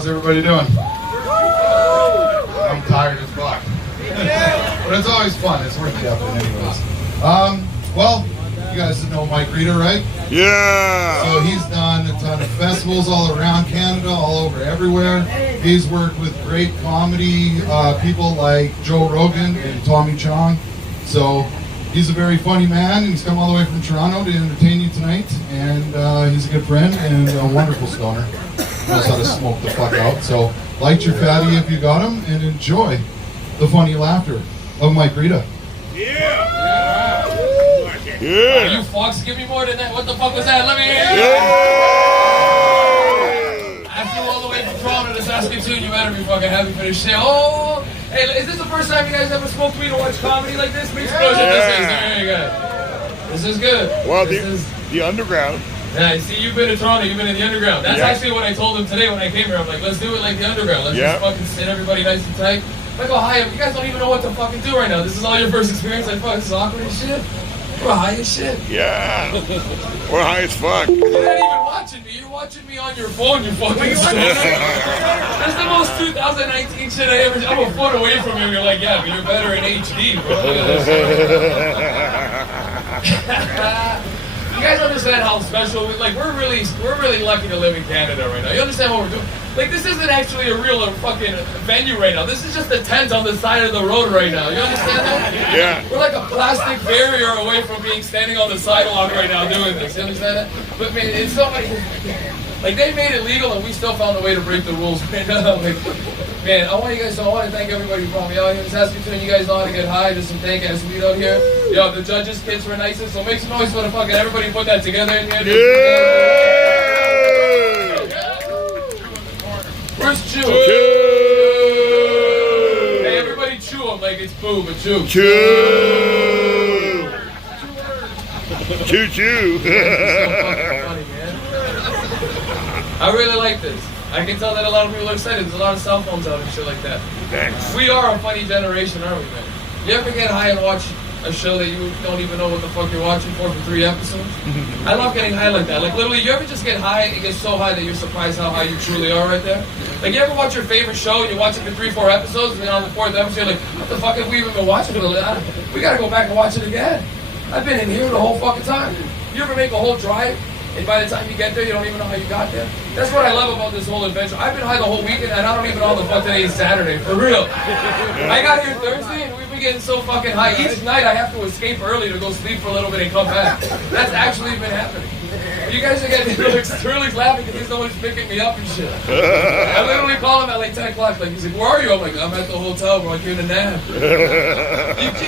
How's everybody doing? I'm tired as fuck. But it's always fun. It's worth the effort anyways. Well, you guys know Mike Rita, right? Yeah! So he's done a ton of festivals all around Canada, all over everywhere. He's worked with great comedy people like Joe Rogan and Tommy Chong. So he's a very funny man, and he's come all the way from Toronto to entertain you tonight. And he's a good friend and a wonderful stoner. Knows how to smoke the fuck out. So light your fatty if you got him, and enjoy the funny laughter of Mike Rita. Yeah! You fucks, give me more than that. What the fuck was that? Let me hear it. I flew all the way from Toronto to Saskatoon. You better be fucking happy for this shit. Oh, hey, is this the first time you guys ever smoked weed or watched comedy like this? Make explosion. There you go. This is good. Well, the underground. Yeah, see, you've been to Toronto, you've been in the underground. That's actually what I told him today when I came here. I'm like, let's do it like the underground. Let's just fucking sit everybody nice and tight. Like, oh, hi, you guys don't even know what to fucking do right now. This is all your first experience. Like, fuck, this is awkward as shit. We're high as shit. Yeah. We're high as fuck. You're not even watching me. You're watching me on your phone, you fucking shit. That's the most 2019 shit I ever... I'm a foot away from you. You're like, yeah, but you're better in HD, bro. You guys understand how special, like, we're really lucky to live in Canada right now. You understand what we're doing? Like, this isn't actually a real fucking venue right now. This is just a tent on the side of the road right now. You understand that? Yeah. We're like a plastic barrier away from being standing on the sidewalk right now doing this. You understand that? But man, it's so like they made it legal and we still found a way to break the rules right now. Like, man, I want to thank everybody who brought me out here. This has to be doing. You guys know how to get high. There's some dank ass weed out here. Yo, the judges' kids were nicest, so make some noise for the fucking everybody put that together in here. Where's Chew? Hey, everybody chew them like it's boo, but chew. Chew! Choo-choo! Funny, man. I really like this. I can tell that a lot of people are excited. There's a lot of cell phones out and shit like that. Thanks. We are a funny generation, aren't we, man? You ever get high and watch a show that you don't even know what the fuck you're watching for 3 episodes? I love getting high like that. Like, literally, you ever just get high and get so high that you're surprised how high you truly are right there? Like, you ever watch your favorite show and you watch it for 3-4 episodes, and then on the 4th episode, you're like, what the fuck have we even been watching? We gotta go back and watch it again. I've been in here the whole fucking time. You ever make a whole drive, and by the time you get there, you don't even know how you got there? That's what I love about this whole adventure. I've been high the whole weekend, and I don't even know how the fuck today is Saturday, for real. I got here Thursday, and we've been getting so fucking high. Each night, I have to escape early to go sleep for a little bit and come back. That's actually been happening. You guys are getting Sterling's laughing because he's always picking me up and shit. I literally call him at like 10 o'clock. Like, he's like, where are you? I'm like, I'm at the hotel, bro. I came to nap.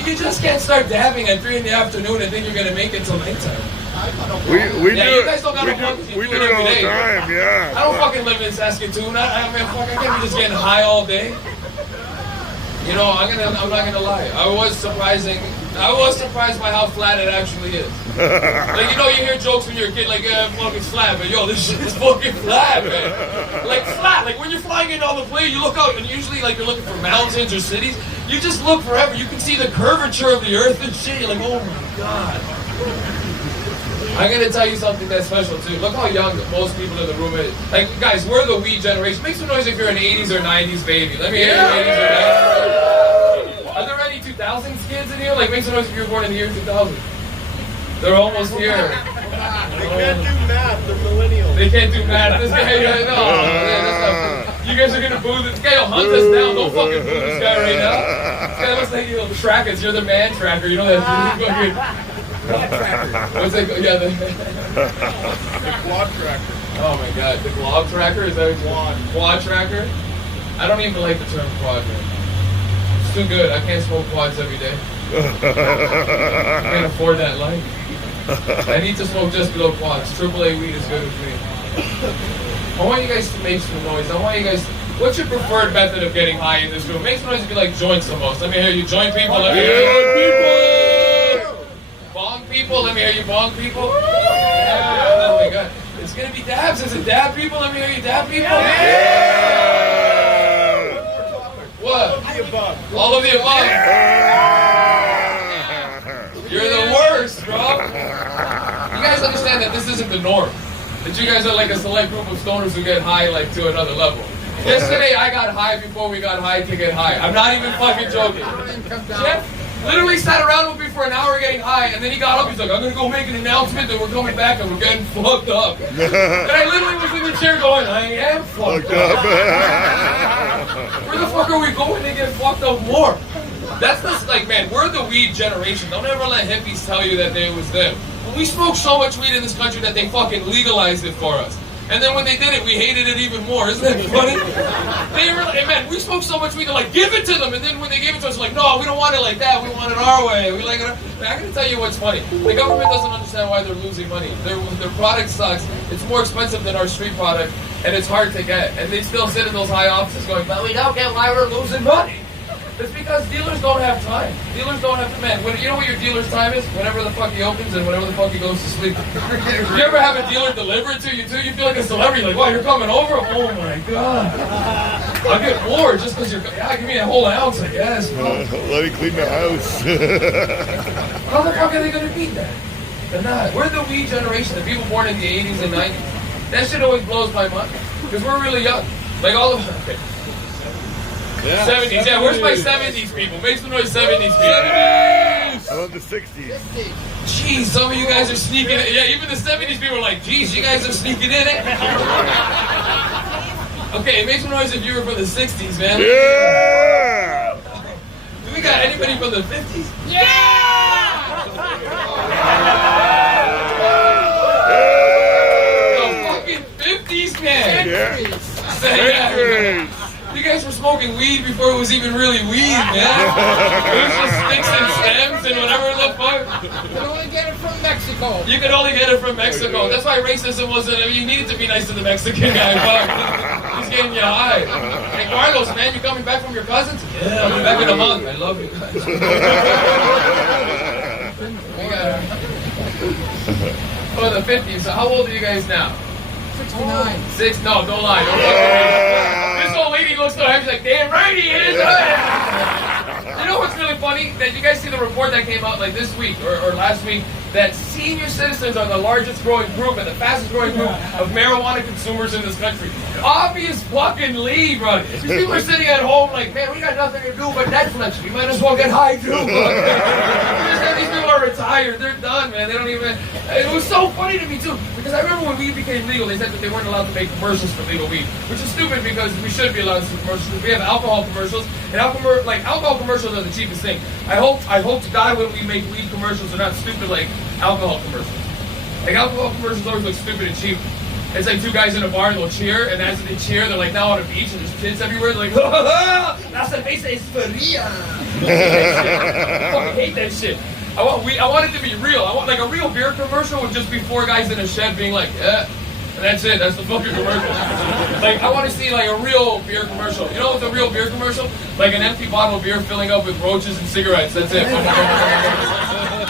You just can't start dabbing at 3 in the afternoon and think you're going to make it till nighttime. We you guys don't got no fucking we do it all the time, yeah. I don't fucking live in Saskatoon. I can't be just getting high all day. You know, I'm not gonna lie. I was surprised by how flat it actually is. Like, you know, you hear jokes when you're a kid, like, fucking flat, but yo, this shit is fucking flat, man. Like, flat. Like, when you're flying in on the plane, you look out, and usually, like, you're looking for mountains or cities. You just look forever. You can see the curvature of the earth and shit. You're like, oh my god. I'm gonna tell you something that's special too. Look how young most people in the room is. Like, guys, we're the weed generation. Make some noise if you're an 80s or 90s baby. Let me hear your 80s or 90s. Are there any 2000s kids in here? Like, make some noise if you were born in the year 2000. They're almost here. They can't do math. They're millennials. They can't do math. This guy, no, man, that's not. You guys are gonna boo this guy. Will hunt us down. Don't fucking boo this guy right now. This guy looks like, you know, the Trackers. You're the man tracker. You know that fucking. What's that? Yeah, the quad tracker. Oh my god, the glob tracker? Is that a quad tracker? I don't even like the term quad, man. It's too good. I can't smoke quads every day. I can't afford that life. I need to smoke just below quads. AAA weed is good with me. I want you guys to make some noise. I want you guys. What's your preferred method of getting high in this room? Make some noise if you like joints the most. Let me hear you joint people. Let me hear you people. Bong people, let me hear you bong people. Yeah. Oh my god. It's gonna be dabs. Is it dab people? Let me hear you dab people. Yeah. What? All of the above. All of the above. You're the worst, bro. You guys understand that this isn't the norm. That you guys are like a select group of stoners who get high like to another level. Yesterday I got high before we got high to get high. I'm not even fucking joking. Jeff literally sat around with me for an hour getting high, and then he got up. He's like, I'm gonna go make an announcement that we're coming back and we're getting fucked up. And I literally was in the chair going, I am fucked up. Where the fuck are we going to get fucked up more? That's just like, man, we're the weed generation. Don't ever let hippies tell you that it was them. We smoked so much weed in this country that they fucking legalized it for us. And then when they did it, we hated it even more. Isn't that funny? They were like, man, we smoked so much weed, they're like, give it to them. And then when they gave it to us, like, no, we don't want it like that. We want it our way. We like it. I'm going to tell you what's funny. The government doesn't understand why they're losing money. Their product sucks. It's more expensive than our street product, and it's hard to get. And they still sit in those high offices going, but we don't get why we're losing money. It's because dealers don't have time. Dealers don't have time. Man, you know what your dealer's time is? Whenever the fuck he opens and whenever the fuck he goes to sleep. You ever have a dealer deliver it to you too? You feel like a celebrity. Like, wow, you're coming over? Oh my god. I'll get more just because you're... Yeah, give me a whole ounce, I guess. Let me clean the house. How the fuck are they going to beat that? They're not. We're the weed generation. The people born in the 80s and 90s. That shit always blows my mind. Because we're really young. Like all of... Okay. Yeah. 70s, yeah, where's my 70s people? Make some noise, 70s people. I love the 60s. Jeez, some of you guys are sneaking in. Yeah, even the 70s people are like, geez, you guys are sneaking in it. Okay, make some noise if you were from the 60s, man. Yeah! Do we got anybody from the 50s? Yeah! The fucking 50s, man. Yeah. Yeah. You guys were smoking weed before it was even really weed, man. It was just sticks and stems and whatever the fuck. You can only get it from Mexico. You could only get it from Mexico. That's why racism wasn't... I mean, you needed to be nice to the Mexican guy, fuck. He's getting you high. Hey, Carlos, man, you coming back from your cousins? Yeah, I'm back in a month. I love you guys. Oh, the 50s. So how old are you guys now? 69. No, don't lie. Don't fucking This old lady looks so happy. She's like, damn right he is. You know what's really funny? That you guys see the report that came out like this week or last week that senior citizens are the largest growing group and the fastest growing group of marijuana consumers in this country. Obvious fucking lead, bro. These people are sitting at home like, man, we got nothing to do but Netflix. We might as well get high too. These people are retired. They're done, man. They don't even... It was so funny to me too because I remember when weed became legal, they said that they weren't allowed to make commercials for legal weed, which is stupid because we should be allowed to do commercials. We have alcohol commercials, and alcohol commercials are the cheapest thing. I hope to God when we make weed commercials, they're not stupid like alcohol commercials. Like alcohol commercials always look stupid and cheap. It's like two guys in a bar and they'll cheer, and as they cheer, they're like now on a beach and there's kids everywhere. They're like, la cerveza es fría. I fucking hate that shit. I want it to be real. I want like a real beer commercial would just be four guys in a shed being like, yeah. And that's it. That's the fucking commercial. Like, I want to see, like, a real beer commercial. You know what's a real beer commercial? Like an empty bottle of beer filling up with roaches and cigarettes. That's it.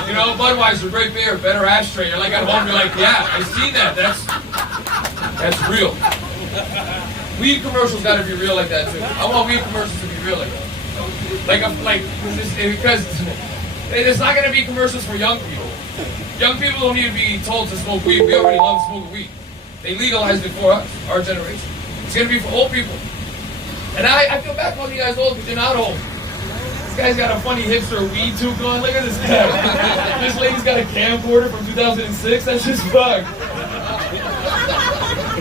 You know, Budweiser, great beer, better ashtray. You're like at home, you're like, yeah, I see that. That's real. Weed commercials got to be real like that, too. I want weed commercials to be real like that. Because it's not going to be commercials for young people. Young people don't need to be told to smoke weed. We already love smoking weed. They legalized it for us, our generation. It's going to be for old people. And I feel bad calling you guys old because you're not old. This guy's got a funny hipster weed tube going. Look at this guy. This lady's got a camcorder from 2006. That's just fucked.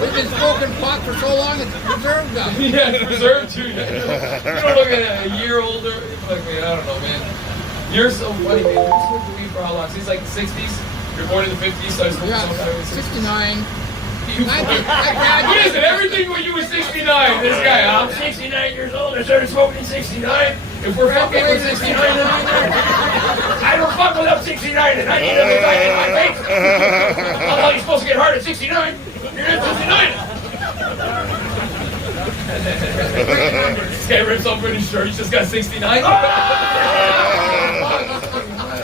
We've been smoking pot for so long, it's preserved us. Yeah, it's preserved too. You don't look at a year older. Like, man, I don't know, man. You're so funny, man. You smoked the weed for how long? Since like the 60s? You're born in the 50s, so I smoked sometime in the 60s. 69. What is it? Everything when you were 69. This guy, I'm 69 years old. I started smoking in 69. If we're fucking with 69, I don't fuck without 69 and I need a guy in my face. Oh, you're supposed to get hard at 69. You're at 69. This guy rips off his shirt. He's just got 69.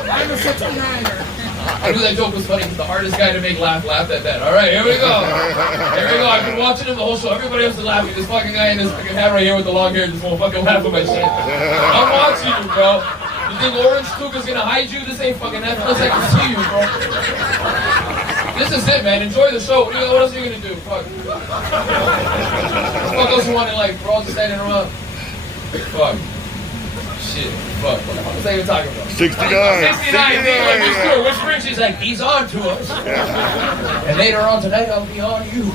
I'm a 69er. I knew that joke was funny because the hardest guy to make laugh laughed at that. All right, here we go. Here we go. I've been watching him the whole show. Everybody else is laughing. This fucking guy in this fucking hat right here with the long hair just won't fucking laugh at my shit. I'm watching you, bro. You think Orange Tuca's gonna hide you? This ain't fucking Netflix. I can see you, bro. This is it, man. Enjoy the show. What else are you gonna do? Fuck. Fuck girls who want to like, we're all just standing around. Fuck. Shit. Fuck. What was I even talking about? 69. 69. Like, whispering, she's like, he's on to us. And later on tonight, I'll be on you.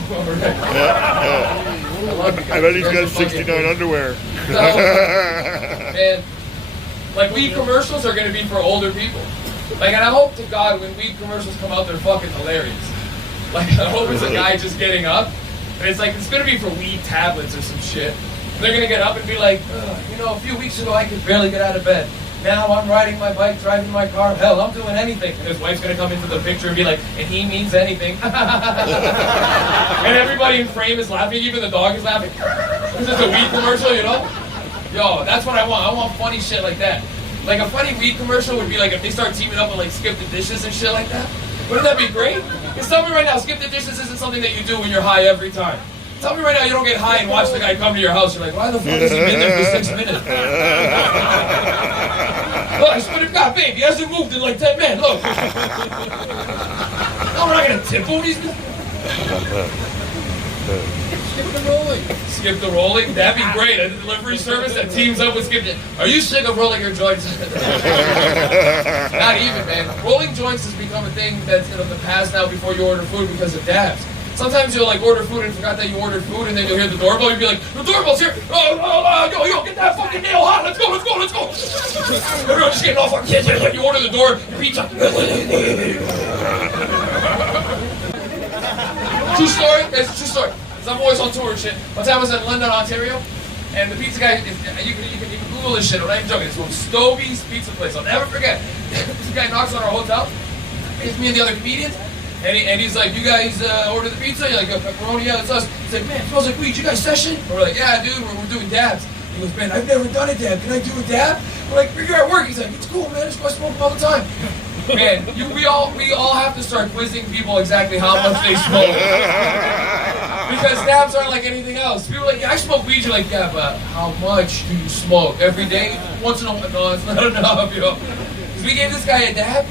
I bet he's got 69 underwear. And like weed commercials are gonna be for older people. Like, and I hope to God when weed commercials come out, they're fucking hilarious. Like, I hope it's a guy just getting up, and it's like, it's gonna be for weed tablets or some shit. And they're gonna get up and be like, you know, a few weeks ago I could barely get out of bed. Now I'm riding my bike, driving my car, hell, I'm doing anything. And his wife's gonna come into the picture and be like, and he means anything. And everybody in frame is laughing, even the dog is laughing. Because it's a weed commercial, you know? Yo, that's what I want. I want funny shit like that. Like a funny weed commercial would be like if they start teaming up with like Skip the Dishes and shit like that. Wouldn't that be great? Because tell me right now, Skip the Dishes isn't something that you do when you're high every time. Tell me right now you don't get high and watch the guy come to your house. You're like, why the fuck has he been there for 6 minutes? Look, I swear to God, babe, he hasn't moved in like 10 minutes. Look. No, we're not going to tip him. He's Skip the rolling. Skip the rolling? That'd be great. A delivery service that teams up with Skip the... Are you sick of rolling your joints? Not even, man. Rolling joints has become a thing that's in the past now before you order food because of dabs. Sometimes you'll like order food and forgot that you ordered food, and then you'll hear the doorbell and you'll be like, the doorbell's here! Yo, get that fucking nail hot! Let's go! Everyone's just getting off our kids. Like, you order the door, your pizza. True story? It's a true story. I'm always on tour and shit. One time I was in London, Ontario, and the pizza guy, you can Google this shit, I'm not even joking. It's from Stovey's Pizza Place. I'll never forget. This guy knocks on our hotel. It's me and the other comedians. And he's like, you guys order the pizza? You're like, pepperoni, yeah, it's us. He's like, man, it smells like weed. You guys session? And we're like, yeah, dude, we're doing dabs. He goes, man, I've never done a dab. Can I do a dab? We're like, you're at work. He's like, it's cool, man. I smoke them all the time. Man, we all have to start quizzing people exactly how much they smoke. Because dabs aren't like anything else. People are like, yeah, I smoke weed. You're like, yeah, but how much do you smoke? Every day? Once in a while? No, it's not enough, you know. Because we gave this guy a dab,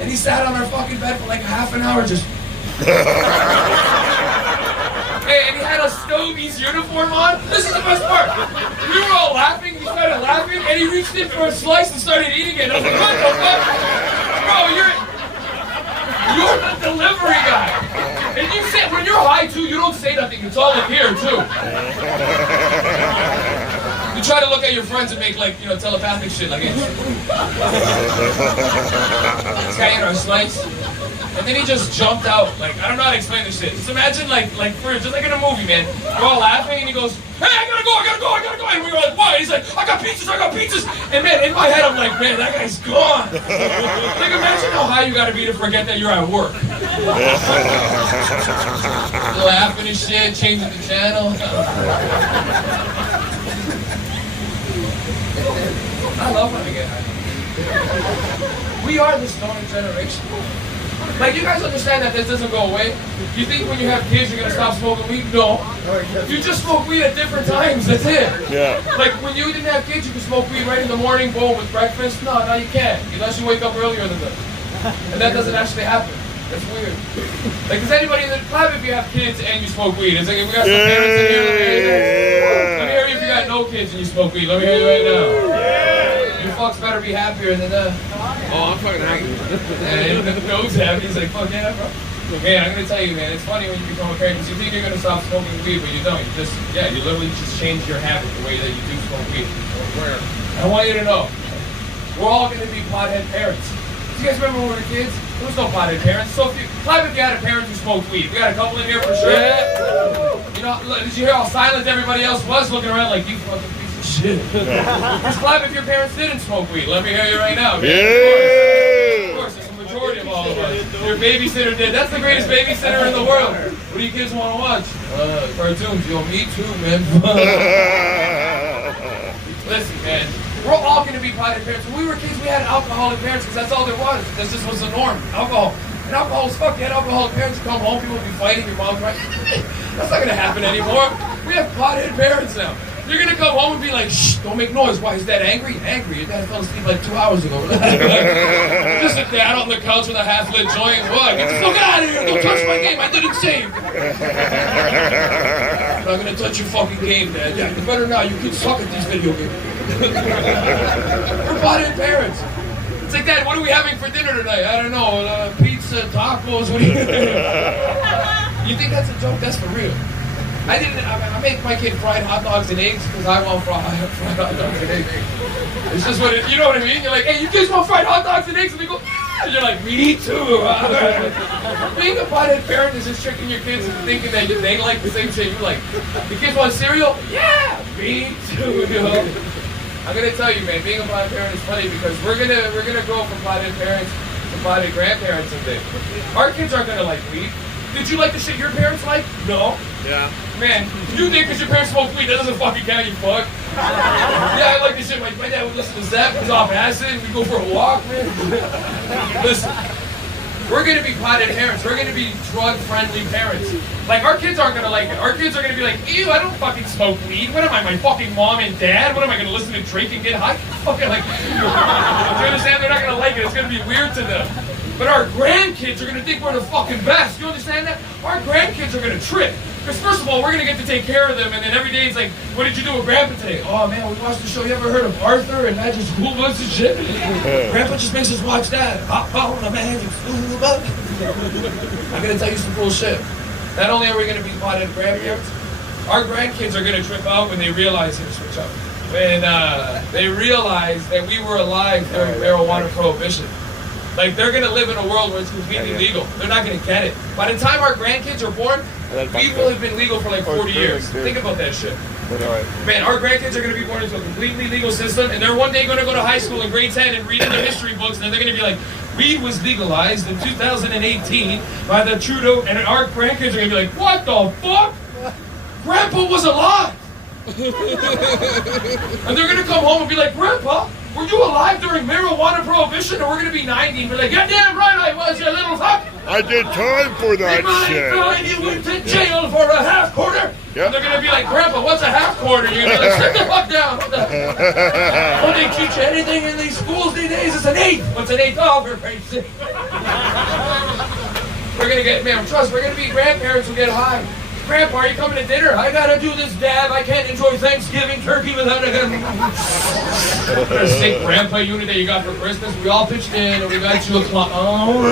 and he sat on our fucking bed for like half an hour just... And he had a Stovey's uniform on. This is the best part. We were all laughing, he started laughing, and he reached in for a slice and started eating it. I was like, what the fuck? Bro, you're the delivery guy. And you say, when you're high too, you don't say nothing. It's all in here too. You try to look at your friends and make like, you know, telepathic shit like this. This guy ate our slice. And then he just jumped out. Like, I don't know how to explain this shit. Just imagine like just like in a movie, man. We're all laughing and he goes, hey, I gotta go. And we were like, what? He's like, I got pizzas. And man, in my head, I'm like, man, that guy's gone. Like, imagine how high you gotta be to forget that you're at work. Laughing and shit, changing the channel. I love when I get high. We are the stoner generation. Like, you guys understand that this doesn't go away? You think when you have kids you're gonna stop smoking weed? No. You just smoke weed at different times, that's it. Yeah. Like, when you didn't have kids, you could smoke weed right in the morning, boom, with breakfast. No, you can't. Unless you wake up earlier than that. And that doesn't actually happen. That's weird. Like, does anybody in the club if you have kids and you smoke weed? It's like, we got some parents in here. Let me hear you if you got no kids and you smoke weed. Let me hear you right now. You fucks better be happier than that. Oh, I'm fucking happy. And the nose happy. He's like, fuck yeah, bro. Man, I'm gonna tell you, man, it's funny when you become a parent because you think you're gonna stop smoking weed, but you don't. You literally just change your habit the way that you do smoke weed. I want you to know, we're all gonna be pothead parents. Do you guys remember when we were kids? There was no pothead parents. So if you had a parent who smoked weed. We got a couple in here for sure. Yeah. You know, did you hear how silent everybody else was looking around like, you fucking piece of shit. Just clap if your parents didn't smoke weed. Let me hear you right now. Yeah. Of course, it's the majority of all of us. Your babysitter did. That's the greatest babysitter in the world. What do you kids want to watch? Cartoons. Yo, me too, man. Listen, man. We're all going to be pothead parents. When we were kids, we had alcoholic parents because that's all there was. This just was the norm. Alcohol. And alcohol was fuck. You had alcoholic parents come home, people would be fighting, your mom right? That's not going to happen anymore. We have pothead parents now. You're gonna come home and be like, shh, don't make noise. Why is Dad angry? Angry. Your dad fell asleep like 2 hours ago. Just a dad on the couch with a half-lit joint. What? Get the fuck out of here. Don't touch my game. I didn't save. I'm not gonna touch your fucking game, Dad. Yeah, you better not. You kids suck at these video games. We're potted parents. It's like, Dad, what are we having for dinner tonight? I don't know. Pizza, tacos. What do you You think that's a joke? That's for real. I make my kid fried hot dogs and eggs because I want fried hot dogs and eggs. It's just what it, you know what I mean? You're like, hey, you kids want fried hot dogs and eggs? And they go, yeah. And you're like, me too. Being a pothead parent is just tricking your kids into thinking that they like the same shit. You're like, the kids want cereal? Yeah, me too. You know? I'm gonna tell you, man, being a pothead parent is funny because we're gonna go from pothead parents to pothead grandparents someday. Our kids aren't gonna like weed. Did you like the shit your parents like? No. Yeah. Man, you think because your parents smoke weed, that doesn't fucking count, you fuck. Yeah, I like this shit. My dad would listen to Zep, he's off acid, we go for a walk, man. Listen, we're gonna be potted parents. We're gonna be drug-friendly parents. Like, our kids aren't gonna like it. Our kids are gonna be like, ew, I don't fucking smoke weed. What am I, my fucking mom and dad? What am I gonna listen to drink and get high? Fucking like, do you understand? They're not gonna like it. It's gonna be weird to them. But our grandkids are gonna think we're the fucking best. You understand that? Our grandkids are gonna trip. Because first of all, we're gonna get to take care of them, and then every day it's like, what did you do with Grandpa today? Oh man, we watched the show. You ever heard of Arthur and Magic School Bus and shit? Grandpa just makes us watch that. Hop on the Magic School Bus. I'm gonna tell you some cool shit. Not only are we gonna be potted grandparents, our grandkids are gonna trip out when they realize switch up. When they realize that we were alive during marijuana prohibition. Like, they're gonna live in a world where it's completely legal. They're not gonna get it. By the time our grandkids are born, weed will have been legal for like 40 years. Think about that shit. Man, our grandkids are gonna be born into a completely legal system, and they're one day gonna go to high school in grade 10 and read in their history books, and they're gonna be like, weed was legalized in 2018 by the Trudeau, and our grandkids are gonna be like, what the fuck? Grandpa was alive! And they're gonna come home and be like, Grandpa, were you alive during marijuana prohibition? And we're gonna be 90 and be like, yeah, damn right I was, you little fuck! I did time for that shit. You went to jail for a half quarter? Yep. And they're gonna be like, Grandpa, what's a half quarter? You're gonna be like, sit the fuck down! Don't they teach you anything in these schools these days? It's an eighth! What's an eighth? Oh, for Christ's sake. We're gonna get, man, trust, we're gonna be grandparents who get high. Grandpa, are you coming to dinner? I gotta do this dab. I can't enjoy Thanksgiving turkey without a sick grandpa unit that you got for Christmas. We all pitched in and we got you a clock. Oh.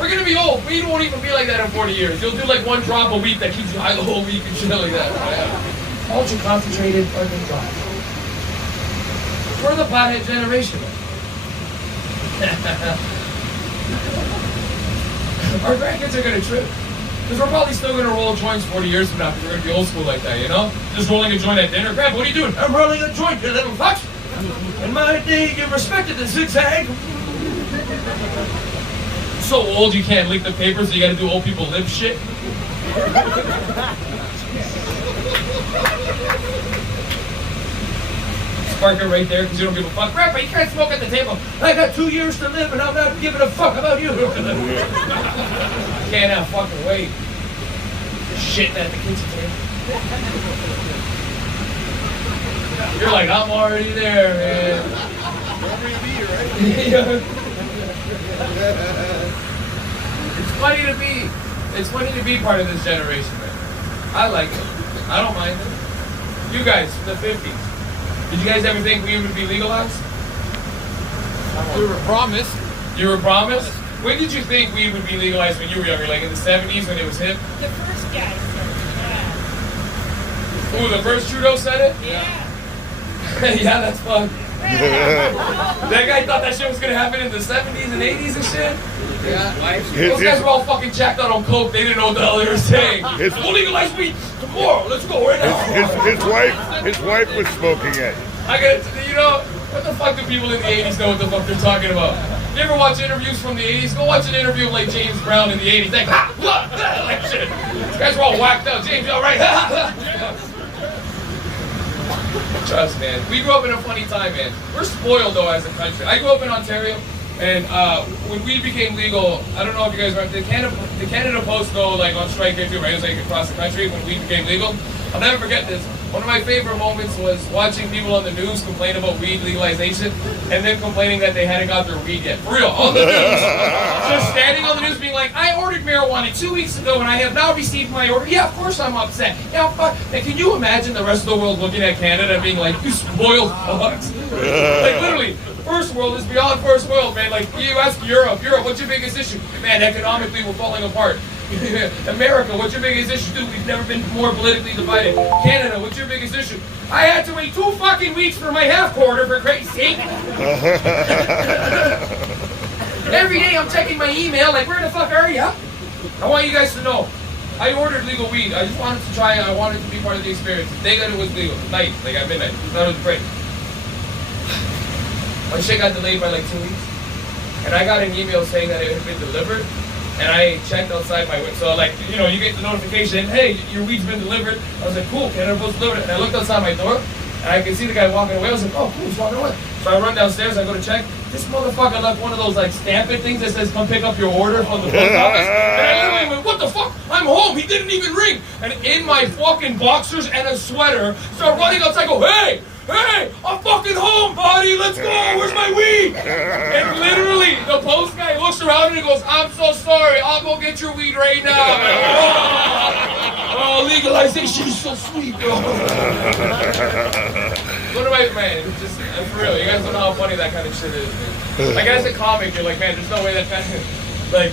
We're gonna be old. Weed won't even be like that in 40 years. You'll do like one drop a week that keeps you high the whole week and shit like that. Ultra concentrated fucking drop. We're the pothead generation. Our grandkids are gonna trip. Because we're probably still gonna roll joints 40 years from now because we're gonna be old school like that, you know? Just rolling a joint at dinner. Grandpa, what are you doing? I'm rolling a joint, you little fuck! In my day, you respected the zigzag. So old you can't lick the paper, so you gotta do old people lip shit. Parker right there because you don't give a fuck. Grandpa, you can't smoke at the table. I got 2 years to live and I'm not giving a fuck about you. Can't have fucking wait. Shitting at the kitchen table. You're like, I'm already there, man. It's funny to be part of this generation, man. I like it. I don't mind it. You guys, from the 50s. Did you guys ever think weed would be legalized? We were promised. You were promised? When did you think weed would be legalized when you were younger? Like in the 70s when it was hip? The first guy said Ooh, the first Trudeau said it? yeah. Yeah, that's fun. That guy thought that shit was gonna happen in the 70s and 80s and shit? Yeah. Those guys were all fucking jacked out on coke. They didn't know what the hell they were saying. We'll legalize weed tomorrow. Let's go right now. His wife was smoking it. I gotta, you know, what the fuck do people in the 80s know what the fuck they're talking about? You ever watch interviews from the 80s? Go watch an interview of like James Brown in the 80s. Like, ha, blah, blah, like shit. These guys were all whacked out. James, you all right? Trust, man. We grew up in a funny time, man. We're spoiled, though, as a country. I grew up in Ontario. And when weed became legal, I don't know if you guys remember, the Canada Post go like on strike here too, right? It was like across the country when weed became legal. I'll never forget this. One of my favorite moments was watching people on the news complain about weed legalization and then complaining that they hadn't got their weed yet. For real, on the news. Just standing on the news being like, I ordered marijuana 2 weeks ago and I have now received my order. Yeah, of course I'm upset. Yeah, fuck. And can you imagine the rest of the world looking at Canada and being like, you spoiled fucks? Like literally, first world is beyond first world, man. Like you ask Europe, what's your biggest issue? Man, economically we're falling apart. America, what's your biggest issue? Dude, we've never been more politically divided. Canada, what's your biggest issue? I had to wait 2 fucking weeks for my half quarter, for Christ's sake. Every day I'm checking my email, like, where the fuck are you? I want you guys to know, I ordered legal weed. I just wanted to try it. I wanted to be part of the experience. The day that it was legal, night, like at midnight, that was great. My shit got delayed by like 2 weeks. And I got an email saying that it had been delivered. And I checked outside my window. So like, you know, you get the notification, hey, your weed's been delivered. I was like, cool, Canada Post delivered it. And I looked outside my door, and I could see the guy walking away. I was like, oh, cool, he's walking away. So I run downstairs, I go to check. This motherfucker left one of those like stamping things that says, come pick up your order from the post office. And I literally went, what the fuck? I'm home, he didn't even ring. And in my fucking boxers and a sweater, start running outside, go, hey, I'm fucking home, buddy, let's go, where's my weed? And literally, the post guy looks around and he goes, I'm so sorry, I'll go get your weed right now. I'm like, oh, legalization is so sweet, bro. What am I, man, it's just, for real, you guys don't know how funny that kind of shit is, man. Like, as a comic, you're like, man, there's no way that kind of, like,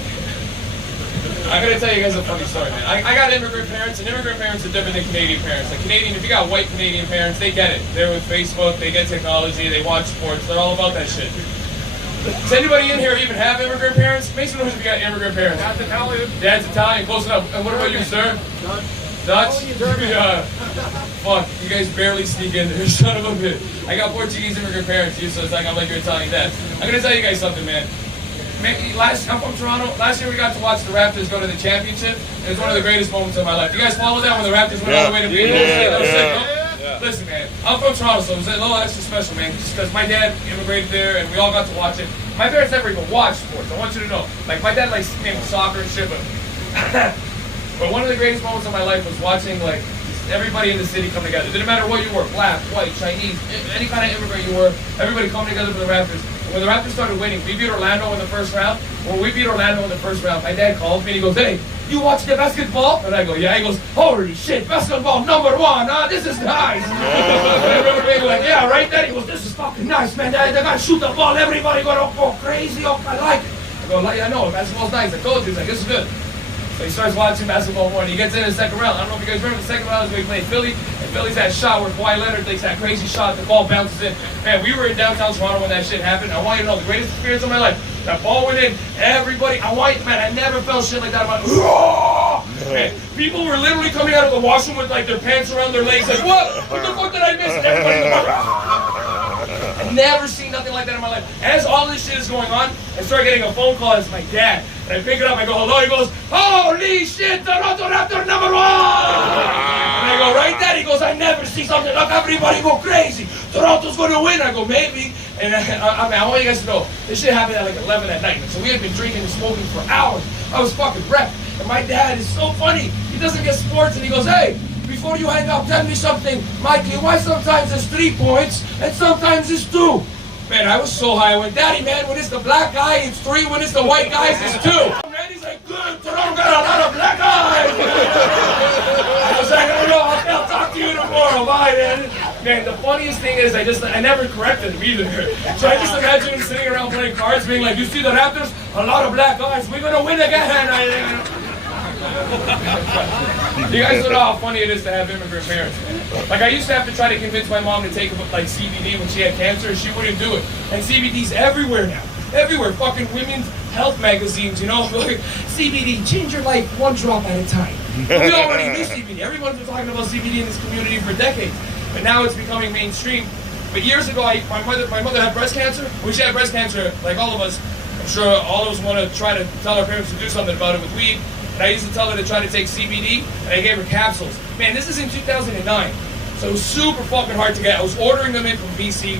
I'm gonna tell you guys a funny story, man. I got immigrant parents, and immigrant parents are different than Canadian parents. Like Canadian, if you got white Canadian parents, they get it. They're with Facebook, they get technology, they watch sports, they're all about that shit. Does anybody in here even have immigrant parents? Make some noise if you got immigrant parents. Dad's Italian. Dad's Italian, close enough. And what about you, sir? Dutch? Fuck, you guys barely sneak in there, son of a bitch. I got Portuguese immigrant parents, so it's like I'm like your Italian dad. I'm gonna tell you guys something, man. I'm from Toronto. Last year we got to watch the Raptors go to the championship. It was one of the greatest moments of my life. You guys follow that when the Raptors went all the way to beat the Listen, man, I'm from Toronto, so it was a little extra special, man, just because my dad immigrated there and we all got to watch it. My parents never even watched sports. I want you to know. Like, my dad likes soccer and shit, but but one of the greatest moments of my life was watching, like, everybody in the city come together. It didn't matter what you were, black, white, Chinese, any kind of immigrant you were, everybody come together for the Raptors. When the Raptors started winning, we beat Orlando in the first round. When we beat Orlando in the first round, my dad calls me and he goes, hey, you watch the basketball? And I go, yeah. He goes, holy shit, basketball number one, this is nice. And I remember being like, yeah, right there. He goes, this is fucking nice, man. They gotta shoot the ball, everybody gonna go crazy. Oh, I like it. I go, yeah, I know, basketball's nice. I told you, he's like, this is good. So he starts watching basketball more, and he gets in the second round. I don't know if you guys remember, the second round is when we played Philly, and Philly's that shot where Kawhi Leonard takes that crazy shot, the ball bounces in. Man, we were in downtown Toronto when that shit happened. I want you to know, the greatest experience of my life. That ball went in, everybody, man, I never felt shit like that. I'm like, man, people were literally coming out of the washroom with like their pants around their legs, like, what the fuck did I miss? And everybody in the bar, I've never seen nothing like that in my life. As all this shit is going on, I start getting a phone call. It's my dad. And I pick it up. I go, hello. He goes, holy shit, Toronto Raptor number one. And I go, right there. He goes, I never see something like everybody go crazy. Toronto's going to win. I go, maybe. And I want you guys to know, this shit happened at like 11 at night. So we had been drinking and smoking for hours. I was fucking wrecked. And my dad is so funny. He doesn't get sports. And he goes, hey, before you hang up, tell me something, Mikey, why sometimes it's 3 points and sometimes it's 2? Man, I was so high. I went, Daddy, man, when it's the black guy, it's 3. When it's the white guys, it's 2. And he's like, good, Toronto got a lot of black guys. I was like, I don't know, I'll talk to you tomorrow. Bye, man. Man, the funniest thing is I never corrected him either. So I just imagine him sitting around playing cards being like, you see the Raptors? A lot of black guys. We're going to win again. You guys don't know how funny it is to have immigrant parents. Like, I used to have to try to convince my mom to take like CBD when she had cancer, and she wouldn't do it. And CBD's everywhere now. Everywhere. Fucking women's health magazines, you know? Like, CBD, change your life 1 drop at a time. But we already knew CBD. Everyone's been talking about CBD in this community for decades. But now it's becoming mainstream. But years ago, my mother had breast cancer. When she had breast cancer, like all of us, I'm sure all of us want to try to tell our parents to do something about it with weed. And I used to tell her to try to take CBD, and I gave her capsules. Man, this is in 2009, so it was super fucking hard to get. I was ordering them in from BC,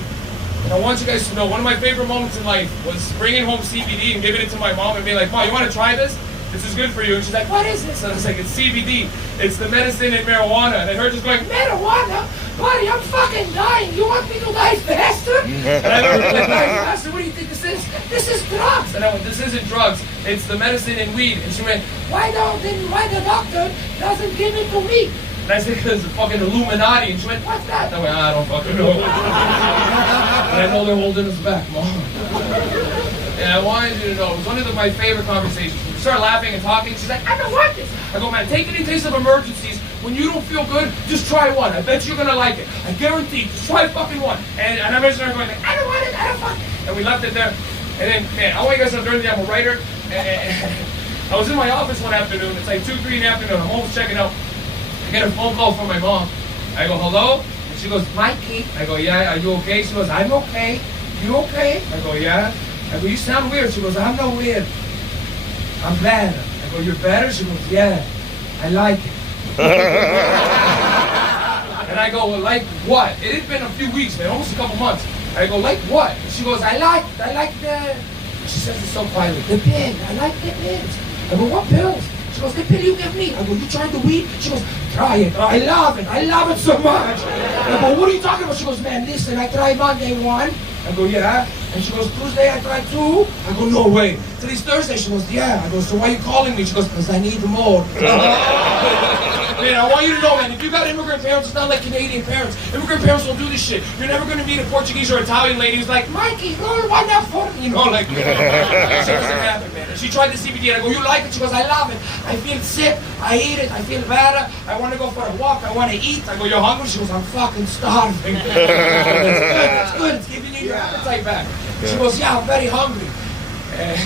And I want you guys to know, one of my favorite moments in life was bringing home CBD and giving it to my mom and being like, Mom, you want to try this? This is good for you. And she's like, what is this? And I was like, it's CBD. It's the medicine in marijuana. And I heard just going, marijuana? Buddy, I'm fucking dying. You want me to die faster? And I heard her like, Master, what do you think this is? This is drugs. And I went, this isn't drugs. It's the medicine in weed. And she went, why the doctor doesn't give it to me? And I said, because it's fucking Illuminati. And she went, what's that? And I went, I don't fucking know. And I know they're holding us back, Mom. And I wanted you to know, it was one of my favorite conversations. We started laughing and talking. She's like, I don't want this. I go, man, take it in case of emergencies. When you don't feel good, just try one. I bet you're going to like it. I guarantee. Just try fucking one. And I mentioned her going, like, I don't want it. I don't fuck it. And we left it there. And then, man, I want you guys to know during the day, I'm a writer. And I was in my office one afternoon. It's like 2, 3 in the afternoon. I'm almost checking out. I get a phone call from my mom. I go, hello? And she goes, Mikey. I go, yeah, are you okay? She goes, I'm okay. You okay? I go, yeah. I go, you sound weird. She goes, I'm not weird. I'm better. I go, you're better? She goes, yeah. I like it. And I go, well, like what? It had been a few weeks, man, almost a couple months. I go, like what? And she goes, I like the... She says it so quietly. The pill. I like the pills. I go, what pills? She goes, the pill you give me. I go, you tried the weed? She goes, try it. I love it. I love it so much. I go, what are you talking about? She goes, man, listen, I tried Monday 1. I go, yeah. And she goes, Tuesday I tried 2. I go, no way. Today's Thursday. She goes, yeah. I go, so why are you calling me? She goes, because I need more. Man, I want you to know, man, if you got immigrant parents, it's not like Canadian parents. Immigrant parents don't do this shit. You're never going to meet a Portuguese or Italian lady who's like, Mikey, why not for me? You know, like, shit doesn't happen, man. And she tried the CBD, and I go, you like it? She goes, I love it. I feel sick. I eat it. I feel better. I want to go for a walk. I want to eat. I go, you're hungry? She goes, I'm fucking starving. It's good. It's good. It's giving you your appetite back. She goes, yeah, I'm very hungry. And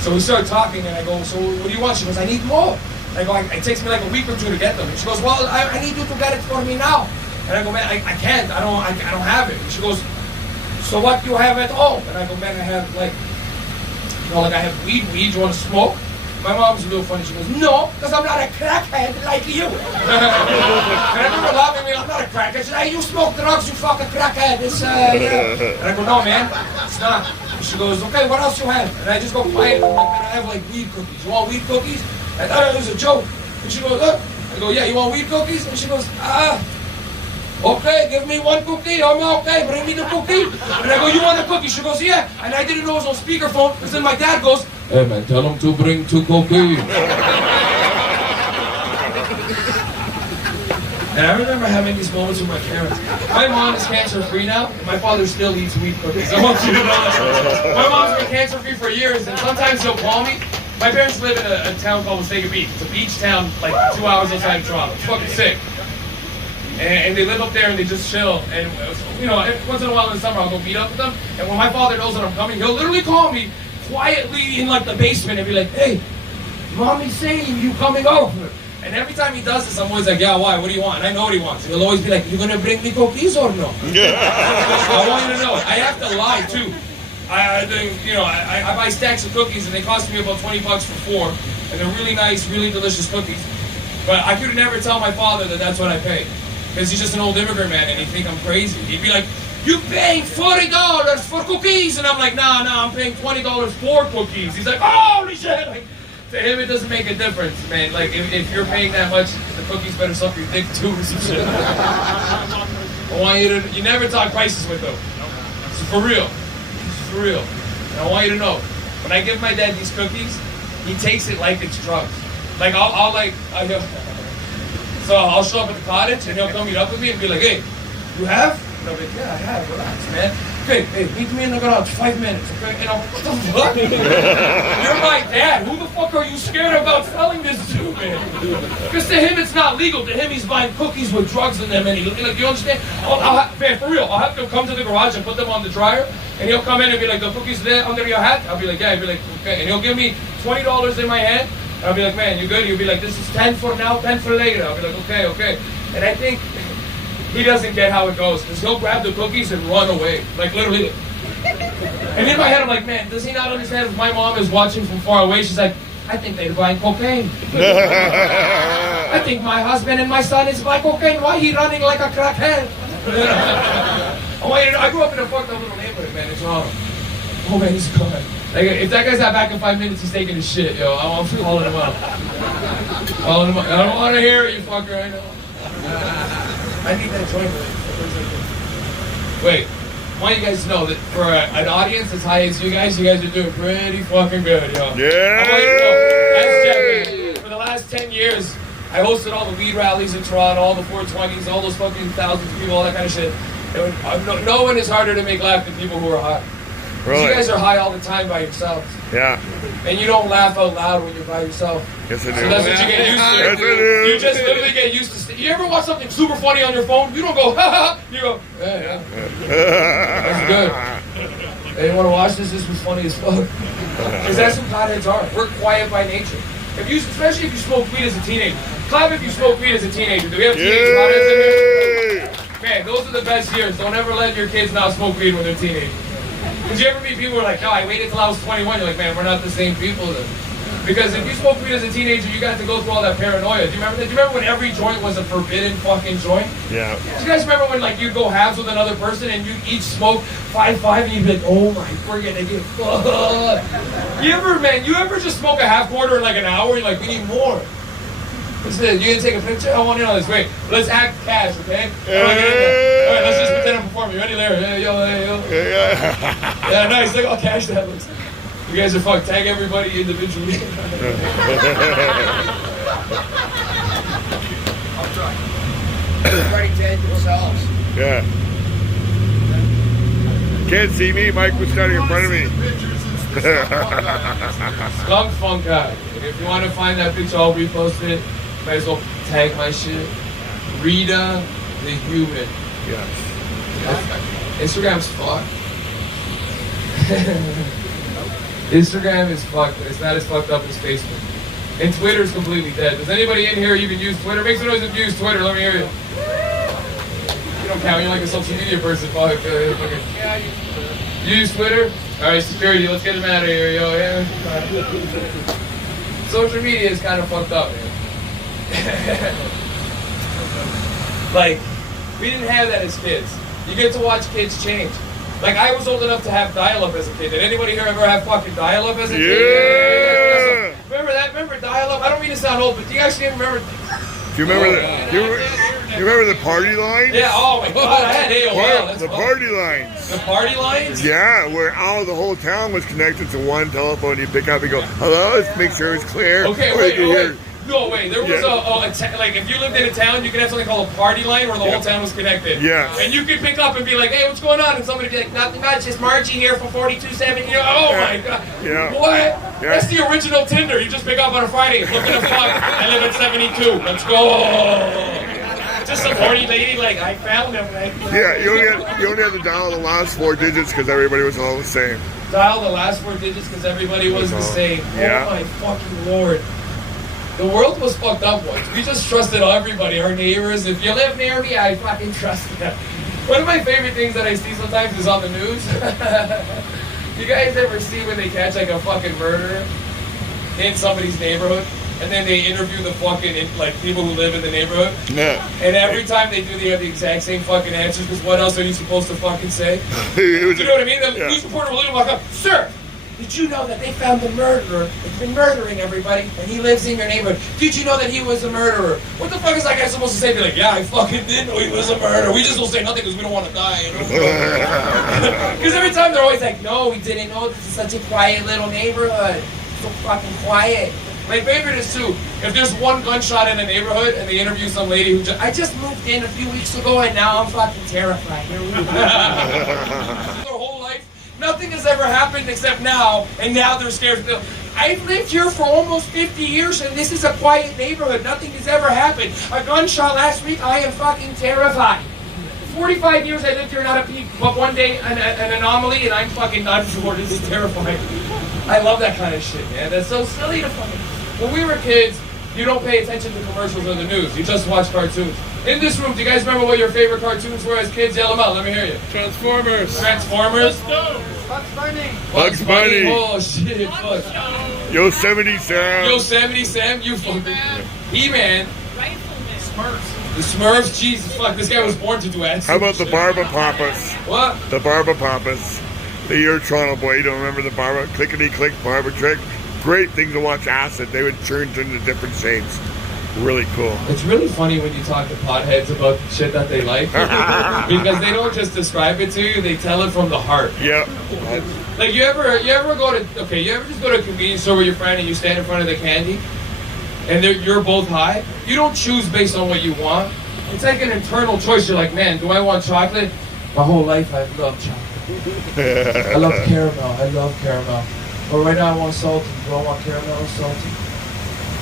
so we started talking, and I go, so what do you want? She goes, I need more. I go, it takes me like a week or 2 to get them. And she goes, well, I need you to get it for me now. And I go, man, I can't. I don't have it. And she goes, so what do you have at home? And I go, man, I have like, you know, like I have weed. You want to smoke? My mom's a little funny. She goes, no, because I'm not a crackhead like you. And I remember laughing at me, I'm not a crackhead. She said, hey, you smoke drugs, you fucking crackhead. It's, yeah. And I go, no, man, it's not. And she goes, okay, what else you have? And I just go quiet. I'm like, man, I have like weed cookies. You want weed cookies? I thought it was a joke. And she goes, I go, yeah, you want weed cookies? And she goes, okay, give me 1 cookie. I'm okay, bring me the cookie. And I go, you want a cookie? She goes, yeah. And I didn't know it was on speakerphone, because then my dad goes, hey man, tell him to bring 2 cookies. And I remember having these moments with my parents. My mom is cancer-free now, and my father still eats weed cookies. I want you to know that. My mom's been cancer-free for years, and sometimes he'll call me. My parents live in a town called Wasaga Beach. It's a beach town, like 2 hours outside of Toronto. It's fucking sick. And they live up there and they just chill. And, you know, once in a while in the summer, I'll go meet up with them. And when my father knows that I'm coming, he'll literally call me quietly in, like, the basement and be like, hey, Mommy's saying you coming over. And every time he does this, I'm always like, yeah, why? What do you want? And I know what he wants. He'll always be like, you gonna bring me cookies or no? I want you to know, I have to lie, too. I buy stacks of cookies and they cost me about $20 for 4, and they're really nice, really delicious cookies. But I could never tell my father that that's what I pay, because he's just an old immigrant man and he'd think I'm crazy. He'd be like, you paying $40 for cookies? And I'm like, nah, I'm paying $20 for cookies. He's like, holy shit! Like, to him, it doesn't make a difference, man. Like, if you're paying that much, the cookies better suck your dick too or some shit. I want you never talk prices with them. So for real. For real. And I want you to know, when I give my dad these cookies, he takes it like it's drugs. Like, so I'll show up at the cottage and he'll come meet up with me and be like, hey, you have? And I'll be like, yeah, I have, relax, man. Okay, hey, meet me in the garage, 5 minutes, okay? And I'm like, what the fuck? You're my dad. Who the fuck are you scared about selling this to, man? Because to him, it's not legal. To him, he's buying cookies with drugs in them. And like, you understand? Man, for real, I'll have to come to the garage and put them on the dryer. And he'll come in and be like, the cookies there under your hat? I'll be like, yeah. He'll be like, okay. And he'll give me $20 in my hand. And I'll be like, man, you good? He'll be like, this is 10 for now, 10 for later. I'll be like, okay. And I think he doesn't get how it goes, because he'll grab the cookies and run away. Like, literally. And in my head, I'm like, man, does he not understand if my mom is watching from far away? She's like, I think they're buying cocaine. I think my husband and my son is buying cocaine. Why he running like a crackhead? I want you to know, I grew up in a fucked up little neighborhood, man. It's wrong. Oh man, he's gone. Like, if that guy's not back in 5 minutes, he's taking his shit, yo. I'm calling him out. Calling him out. I don't want to hear it, you fucker. I know. I need that joint. Wait. I want you guys to know that for an audience as high as you guys are doing pretty fucking good, yo. Yeah. I want you to know, as Jeff, man, for the last 10 years, I hosted all the weed rallies in Toronto, all the 420s, all those fucking thousands of people, all that kind of shit. No one is harder to make laugh than people who are high. Really? You guys are high all the time by yourselves. Yeah. And you don't laugh out loud when you're by yourself. Yes, I do. So that's what you get used to. Yes, I do. You just literally get used to. You ever watch something super funny on your phone? You don't go, ha ha. You go, yeah. That's good. Hey, you want to watch this? This was funny as fuck. Because that's who potheads are. We're quiet by nature. Especially if you smoke weed as a teenager. Clap if you smoke weed as a teenager. Do we have teenage potheads in here? Man, those are the best years. Don't ever let your kids not smoke weed when they're teenagers. Did you ever meet people who are like, no, I waited till I was 21. You're like, man, we're not the same people then. Because if you smoked weed as a teenager, you got to go through all that paranoia. Do you remember that? Do you remember when every joint was a forbidden fucking joint? Yeah. Do you guys remember when like you'd go halves with another person and you each smoke 5 and you'd be like, oh my, we're gonna get fucked. You ever just smoke a half quarter in like an hour? You're like, we need more. What's this? You gonna take a picture? I want in on this. Wait, let's act cash, okay? Alright, let's just pretend I'm performing. You ready, Larry? Hey, yo. Yeah, nice. Look how cash that looks. You guys are fucked. Tag everybody individually. Everybody tag themselves. Yeah. Can't see me. Mike was standing in front of me. Skunk Funk Guy. If you want to find that picture, I'll repost it. Might as well tag my shit. Rita the Human. Yes. Instagram's fucked. Instagram is fucked, but it's not as fucked up as Facebook. And Twitter's completely dead. Does anybody in here even use Twitter? Make some noise if you use Twitter. Let me hear you. You don't count. You're like a social media person. Fuck. Yeah, You use Twitter? Alright, security, let's get him out of here, yo. Yeah. Social media is kind of fucked up, man. Like, we didn't have that as kids. You get to watch kids change. Like, I was old enough to have dial-up as a kid. Did anybody here ever have fucking dial-up as a kid? Yeah. Remember that? Remember dial-up? I don't mean to sound old, but do you actually remember? Do you remember you remember the party lines? Yeah, oh my god, I had AOL. That's The fun. party lines. The party lines? Yeah, where the whole town was connected to one telephone. You pick up and go, hello, let's make sure it's clear. Okay, Or wait, you wait. hear- No, wait, there was like, if you lived in a town, you could have something called a party line where the whole town was connected. Yeah. And you could pick up and be like, hey, what's going on? And somebody would be like, nothing much, just Margie here from 4270. You know, oh my god. Yeah. What? Yeah. That's the original Tinder. You just pick up on a Friday, looking to fuck. I live at 72. Let's go. Just some horny lady, like, I found him. Like, Yeah, you only had to dial the last 4 digits because everybody was all the same. dial the last 4 digits because everybody was the same. Yeah. Oh my fucking lord. The world was fucked up once. We just trusted everybody, our neighbors. If you live near me, I fucking trust them. One of my favorite things that I see sometimes is on the news. You guys ever see when they catch like a fucking murderer in somebody's neighborhood? And then they interview the fucking, like, people who live in the neighborhood? Yeah. And every time they do, they have the exact same fucking answers, because what else are you supposed to fucking say? It was You know what I mean? The yeah. news reporter will literally walk up, sir, did you know that they found the murderer that's been murdering everybody, and he lives in your neighborhood? Did you know that he was a murderer? What the fuck is that guy supposed to say? Be like, yeah, I fucking did know he was a murderer. We just will say nothing because we don't want to die. Because every time they're always like, no, we didn't know. This is such a quiet little neighborhood. So fucking quiet. My favorite is too, if there's one gunshot in a neighborhood and they interview some lady who I just moved in a few weeks ago and now I'm fucking terrified. Their whole life, nothing has ever happened except now, and now they're scared. I've lived here for almost 50 years and this is a quiet neighborhood. Nothing has ever happened. A gunshot last week, I am fucking terrified. 45 years I lived here, not a peep, but one day an anomaly and I'm fucking nuts for this is terrifying. I love that kind of shit, man. That's so silly to fucking... When we were kids, you don't pay attention to commercials or the news. You just watch cartoons. In this room, do you guys remember what your favorite cartoons were as kids? Yell them out. Let me hear you. Transformers. Transformers? Bugs Bunny. Bugs Bunny. Oh, shit. Fuck. Yosemite Sam. Yosemite Sam, you fucking... He-Man. Rifleman. Smurfs. The Smurfs, Jesus fuck, this guy was born to do ads. How about the Barba Papas? What? The Barba Papas. The You're a Toronto boy. You don't remember the Barba? Clickety click, Barba trick. Great thing to watch acid. They would turn into different shapes. Really cool. It's really funny when you talk to potheads about shit that they like. Because they don't just describe it to you, they tell it from the heart. Yep. Like you ever go to you ever just go to a convenience store with your friend and you stand in front of the candy and you're both high? You don't choose based on what you want. It's like an internal choice. You're like, man, do I want chocolate? My whole life I've loved chocolate. I love caramel. But right now I want salty. Do I want caramel or salty?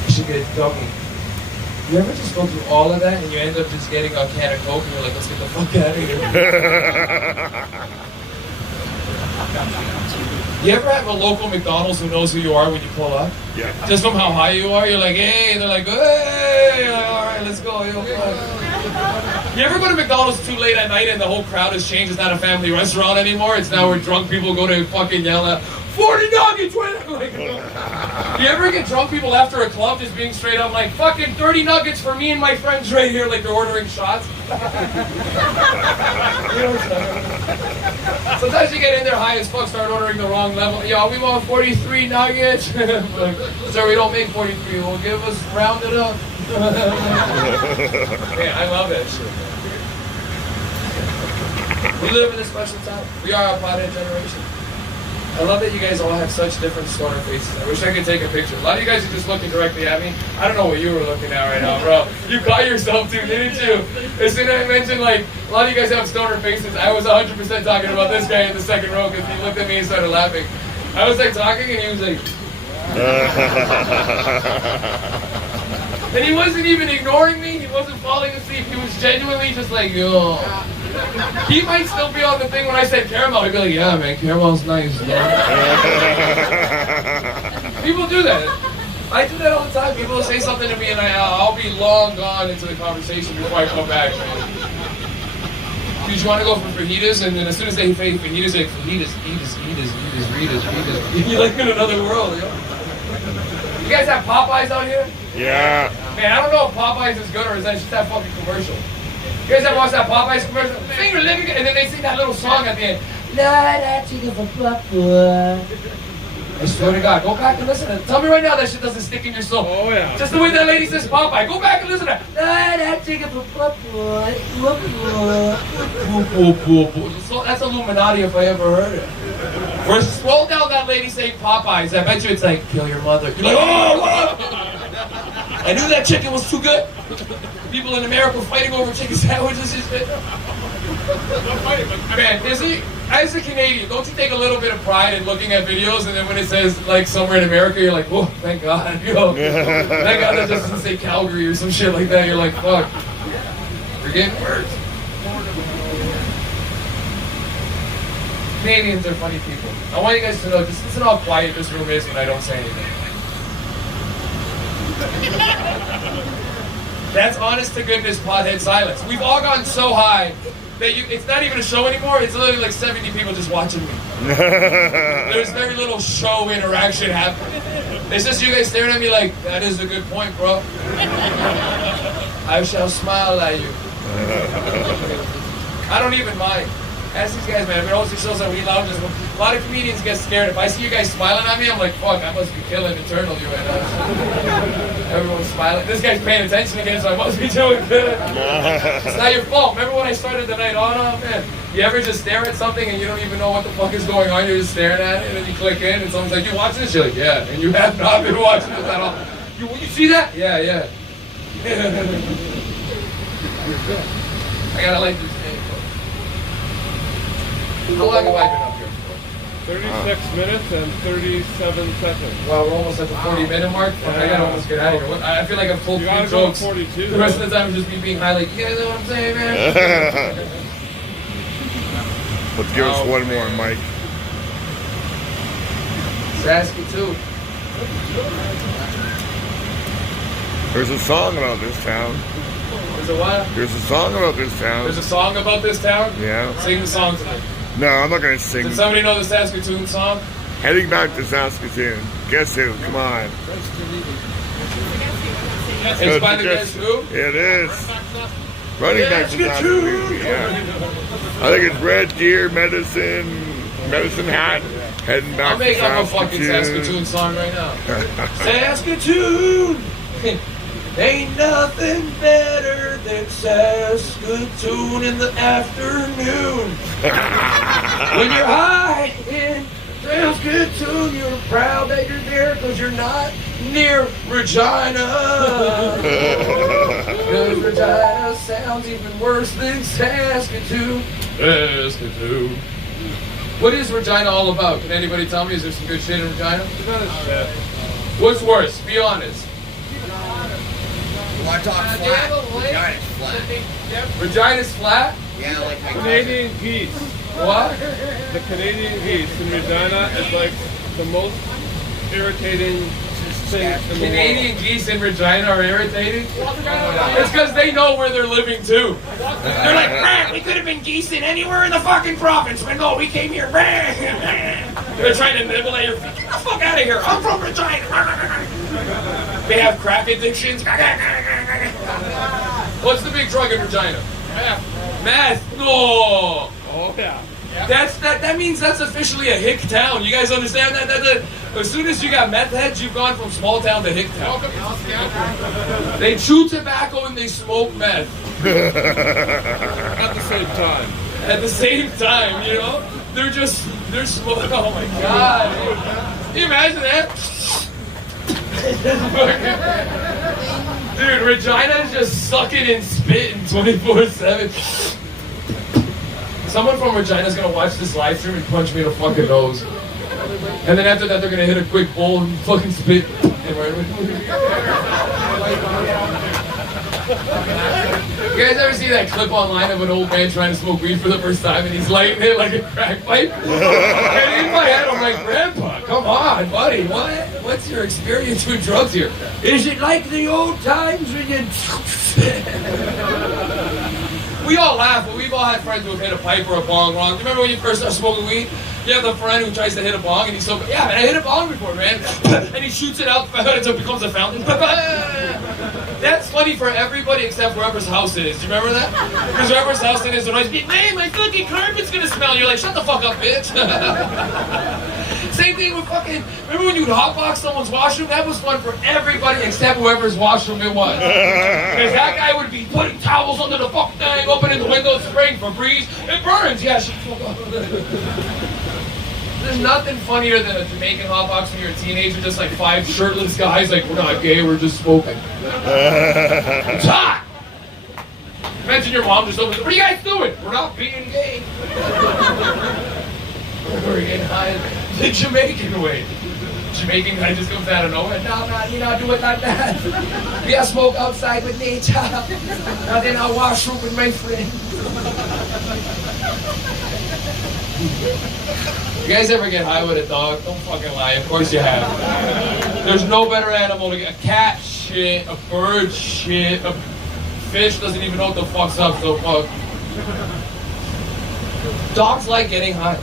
I should get a gummy. You ever just go through all of that and you end up just getting a can of Coke and you're like, let's get the fuck out of here. You ever have a local McDonald's who knows who you are when you pull up? Yeah. Just from how high you are, you're like, hey, they're like, hey, you're like, all right, let's go. You ever go to McDonald's too late at night and the whole crowd has changed? It's not a family restaurant anymore. It's now where drunk people go to fucking yell at 40 nuggets. Like, you ever get drunk people after a club just being straight up like, fucking 30 nuggets for me and my friends right here, like they're ordering shots? Sometimes you get in there high as fuck, start ordering the wrong level. Yo, we want 43 nuggets. Like, sir, we don't make 43. Well, give us, round it up. Man, I love that shit. We live in a special time. We are a pothead generation. I love that you guys all have such different stoner faces. I wish I could take a picture. A lot of you guys are just looking directly at me. I don't know what you were looking at right now, bro. You caught yourself too, didn't you? As soon as I mentioned, like, a lot of you guys have stoner faces, I was 100% talking about this guy in the second row because he looked at me and started laughing. I was like talking and he was like... And he wasn't even ignoring me. He wasn't falling asleep. He was genuinely just like, yo. He might still be on the thing when I said caramel. He'd be like, yeah, man, caramel's nice. People do that. I do that all the time. People will say something to me and I'll be long gone into the conversation before I come back. Dude, you want to go for fajitas? And then as soon as they say fajitas, like, fajitas. You're like in another world, yo. You guys have Popeyes out here? Yeah. Man, I don't know if Popeyes is good or is that just that fucking commercial. You guys ever watch that Popeyes commercial? Finger licking, and then they sing that little song at the end. I swear to God, go back and listen to it. Tell me right now that shit doesn't stick in your soul. Oh, yeah. Just the way that lady says Popeye. Go back and listen to that. That's Illuminati if I ever heard it. Or scroll down that lady saying Popeyes. I bet you it's like, kill your mother. You're like, oh, what? I knew that chicken was too good. People in America fighting over chicken sandwiches. Man, as a Canadian, don't you take a little bit of pride in looking at videos and then when it says like somewhere in America, you're like, whoa, thank God. You know, thank God that doesn't say Calgary or some shit like that. You're like, fuck, we're getting worse. Canadians are funny people. I want you guys to know, just listen how quiet this room is when I don't say anything. That's honest to goodness pothead silence. We've all gotten so high that it's not even a show anymore. It's literally like 70 people just watching me. There's very little show interaction happening. It's just you guys staring at me like, that is a good point, bro. I shall smile at you. I don't even mind. Ask these guys, man. I've been hosting shows at Wee Lounges. A lot of comedians get scared. If I see you guys smiling at me, I'm like, fuck, I must be killing eternally right now. Everyone's smiling. This guy's paying attention again, so I must be doing good. It's not your fault. Remember when I started the night on? Oh, man. You ever just stare at something and you don't even know what the fuck is going on? You're just staring at it, and then you click in, and someone's like, you watching this? You're like, yeah. And you have not been watching this at all. You see that? Yeah, yeah. I gotta like this. How long have I been up here for? 36 minutes and 37 seconds. Wow, we're almost at the 40-minute mark. I gotta almost get out of here. I feel like I've told You three gotta go jokes. 42. The rest of the time is just me being high, like, you guys know what I'm saying, man? Let's give us Oh, one man. more, Mike. Saskatoon. There's a song about this town. There's a what? There's a song about this town. There's a song about this town? Yeah. Sing the song tonight. No, I'm not gonna sing. Does somebody know the Saskatoon song? Heading back to Saskatoon. Guess who? Come on. It's by the guess who? It is. Running back to Saskatoon. Yeah. I think it's Red Gear, Medicine Hat, heading back I'll make to up a fucking Saskatoon song right now. Saskatoon! Ain't nothing better than Saskatoon in the afternoon. When you're high in Saskatoon, you're proud that you're there because you're not near Regina. Because Regina sounds even worse than Saskatoon. Saskatoon. What is Regina all about? Can anybody tell me? Is there some good shit in Regina? What's worse? Be honest. You want to talk flat? Regina's flat. Regina's flat? Yeah, like my Canadian geese. What? The Canadian geese in Regina is like the most irritating thing in the world. Canadian geese in Regina are irritating? It's because they know where they're living too. They're like, man, we could have been geesing anywhere in the fucking province, but no, we came here. They're trying to nibble at your feet. Get the fuck out of here. I'm from Regina. They have crack addictions. What's the big drug in Regina? Meth. No. Oh yeah. That means that's officially a hick town. You guys understand that? As soon as you got meth heads, you've gone from small town to hick town. They chew tobacco and they smoke meth. At the same time. At the same time, you know? They're smoking. Oh my god. Can you imagine that? Dude, Regina is just sucking and spitting 24/7. Someone from Regina is gonna watch this live stream and punch me in the fucking nose. And then after that, they're gonna hit a quick bowl and fucking spit. You guys ever see that clip online of an old man trying to smoke weed for the first time and he's lighting it like a crack pipe? And in my head, I'm like, Grandpa, come on, buddy, what's your experience with drugs here? Is it like the old times when you... We all laugh, but we've all had friends who have hit a pipe or a bong wrong. Do you remember when you first started smoking weed? You have the friend who tries to hit a bong and he's so, yeah, man, I hit a bong before, man. And he shoots it out until it becomes a fountain. That's funny for everybody except whoever's house it is. Do you remember that? Because whoever's house it is, they're always be, man, my fucking carpet's gonna smell. You're like, shut the fuck up, bitch. Same thing with fucking, remember when you'd hotbox someone's washroom? That was fun for everybody except whoever's washroom it was. Because that guy would be putting towels under the fucking thing, opening the windows, spraying Febreze. It burns. Yeah, shut the fuck up. There's nothing funnier than a Jamaican hotbox when you're a teenager, just like 5 shirtless guys like, we're not gay, we're just smoking. It's hot! Imagine your mom just opens, what are you guys doing? We're not being gay. We're getting high the Jamaican way. Jamaican guy just comes out of nowhere. No, you not do it like that. We are smoke outside with nature. Not in our washroom with my friend. You guys ever get high with a dog? Don't fucking lie. Of course you have. There's no better animal to get. A cat shit, a bird shit, a fish doesn't even know what the fuck's up, so fuck. Dogs like getting high.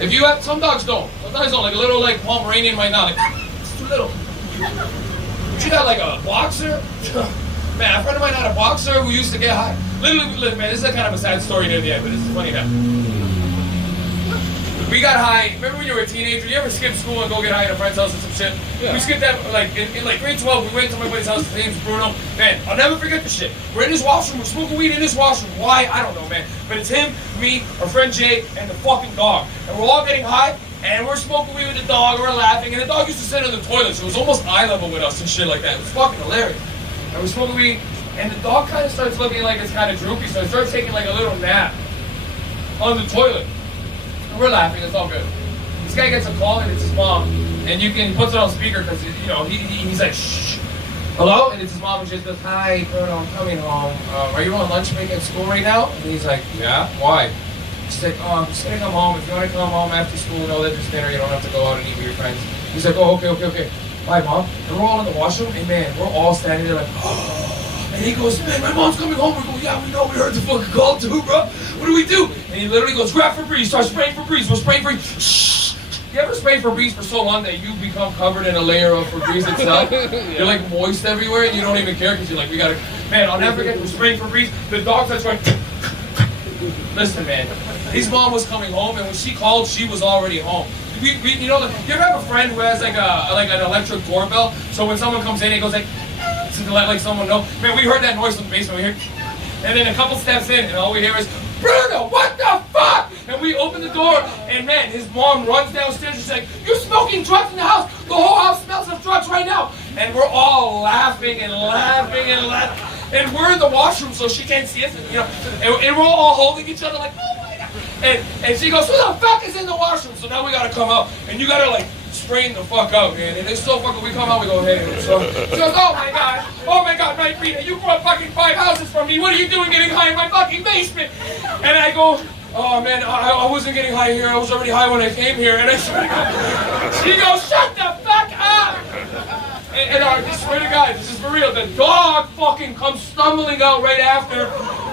If you have, some dogs don't. Sometimes don't. Like a little like Pomeranian might not. Like, it's too little. But you got like a boxer. Man, a friend of mine had a boxer who used to get high. Literally, man, this is a kind of a sad story near the end, but this is funny now. We got high. Remember when you were a teenager? You ever skip school and go get high at a friend's house or some shit? Yeah. We skipped that like in like grade 12. We went to my buddy's house. His name's Bruno. Man, I'll never forget this shit. We're in his washroom. We're smoking weed in his washroom. Why? I don't know, man. But it's him, me, our friend Jay, and the fucking dog. And we're all getting high. And we're smoking weed with the dog. We're laughing. And the dog used to sit on the toilet, so it was almost eye level with us and shit like that. It was fucking hilarious. And we're smoking weed. And the dog kind of starts looking like it's kind of droopy, so it starts taking like a little nap on the toilet. And we're laughing. It's all good. This guy gets a call and it's his mom, and he puts it on speaker because you know he's like, shh, hello, and it's his mom, and she just goes, hi, Bruno, I'm coming home. Are you on lunch break at school right now? And he's like, yeah, why? She's like, oh, I'm just gonna come home. If you want to come home after school, know that there's dinner. You don't have to go out and eat with your friends. He's like, oh, okay. Bye, mom. And we're all in the washroom, and man, we're all standing there like, oh. And he goes, man, my mom's coming home. We go, yeah, we know. We heard the fucking call too, bro. What do we do? And he literally goes, grab Febreze. Start spraying Febreze. We're spraying Febreze. Shh. You ever spray Febreze for so long that you become covered in a layer of Febreze itself? You're like moist everywhere and you don't even care because you're like, we gotta, man, I'll never forget, we're spraying Febreze. The dog starts going, listen, man, his mom was coming home and when she called, she was already home. You know, you ever have a friend who has like an electric doorbell? So when someone comes in, it goes like, to let someone know. Man, we heard that noise from the basement. We hear, and then a couple steps in, and all we hear is, Bruno, what the fuck? And we open the door, and man, his mom runs downstairs. She's like, you're smoking drugs in the house. The whole house smells of drugs right now. And we're all laughing and laughing and laughing. And we're in the washroom, so she can't see us. You know, and we're all holding each other like, oh my God. And she goes, who the fuck is in the washroom? So now we gotta come out, and you gotta like strain the fuck out, man. And it's so fucking, we come out, we go, hey. So she goes, oh my God, my Rita, you grew up fucking 5 houses from me. What are you doing getting high in my fucking basement? And I go, oh man, I wasn't getting high here. I was already high when I came here. And I swear to God, she goes, shut the fuck up. And I swear to God, this is for real. The dog fucking comes stumbling out right after.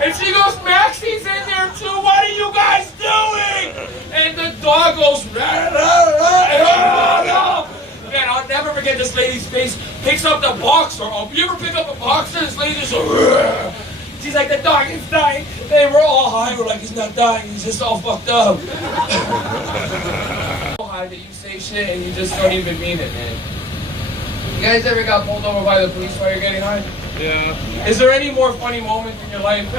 And she goes, Maxie's in there too. What are you guys doing? And the dog goes, man, I'll never forget this lady's face. Picks up the boxer. You ever pick up a boxer? This lady just goes, she's like, the dog is dying. They were all high. We're like, he's not dying. He's just all fucked up. So high that you say shit and you just don't even mean it, man. You guys ever got pulled over by the police while you're getting high? Yeah. Is there any more funny moment in your life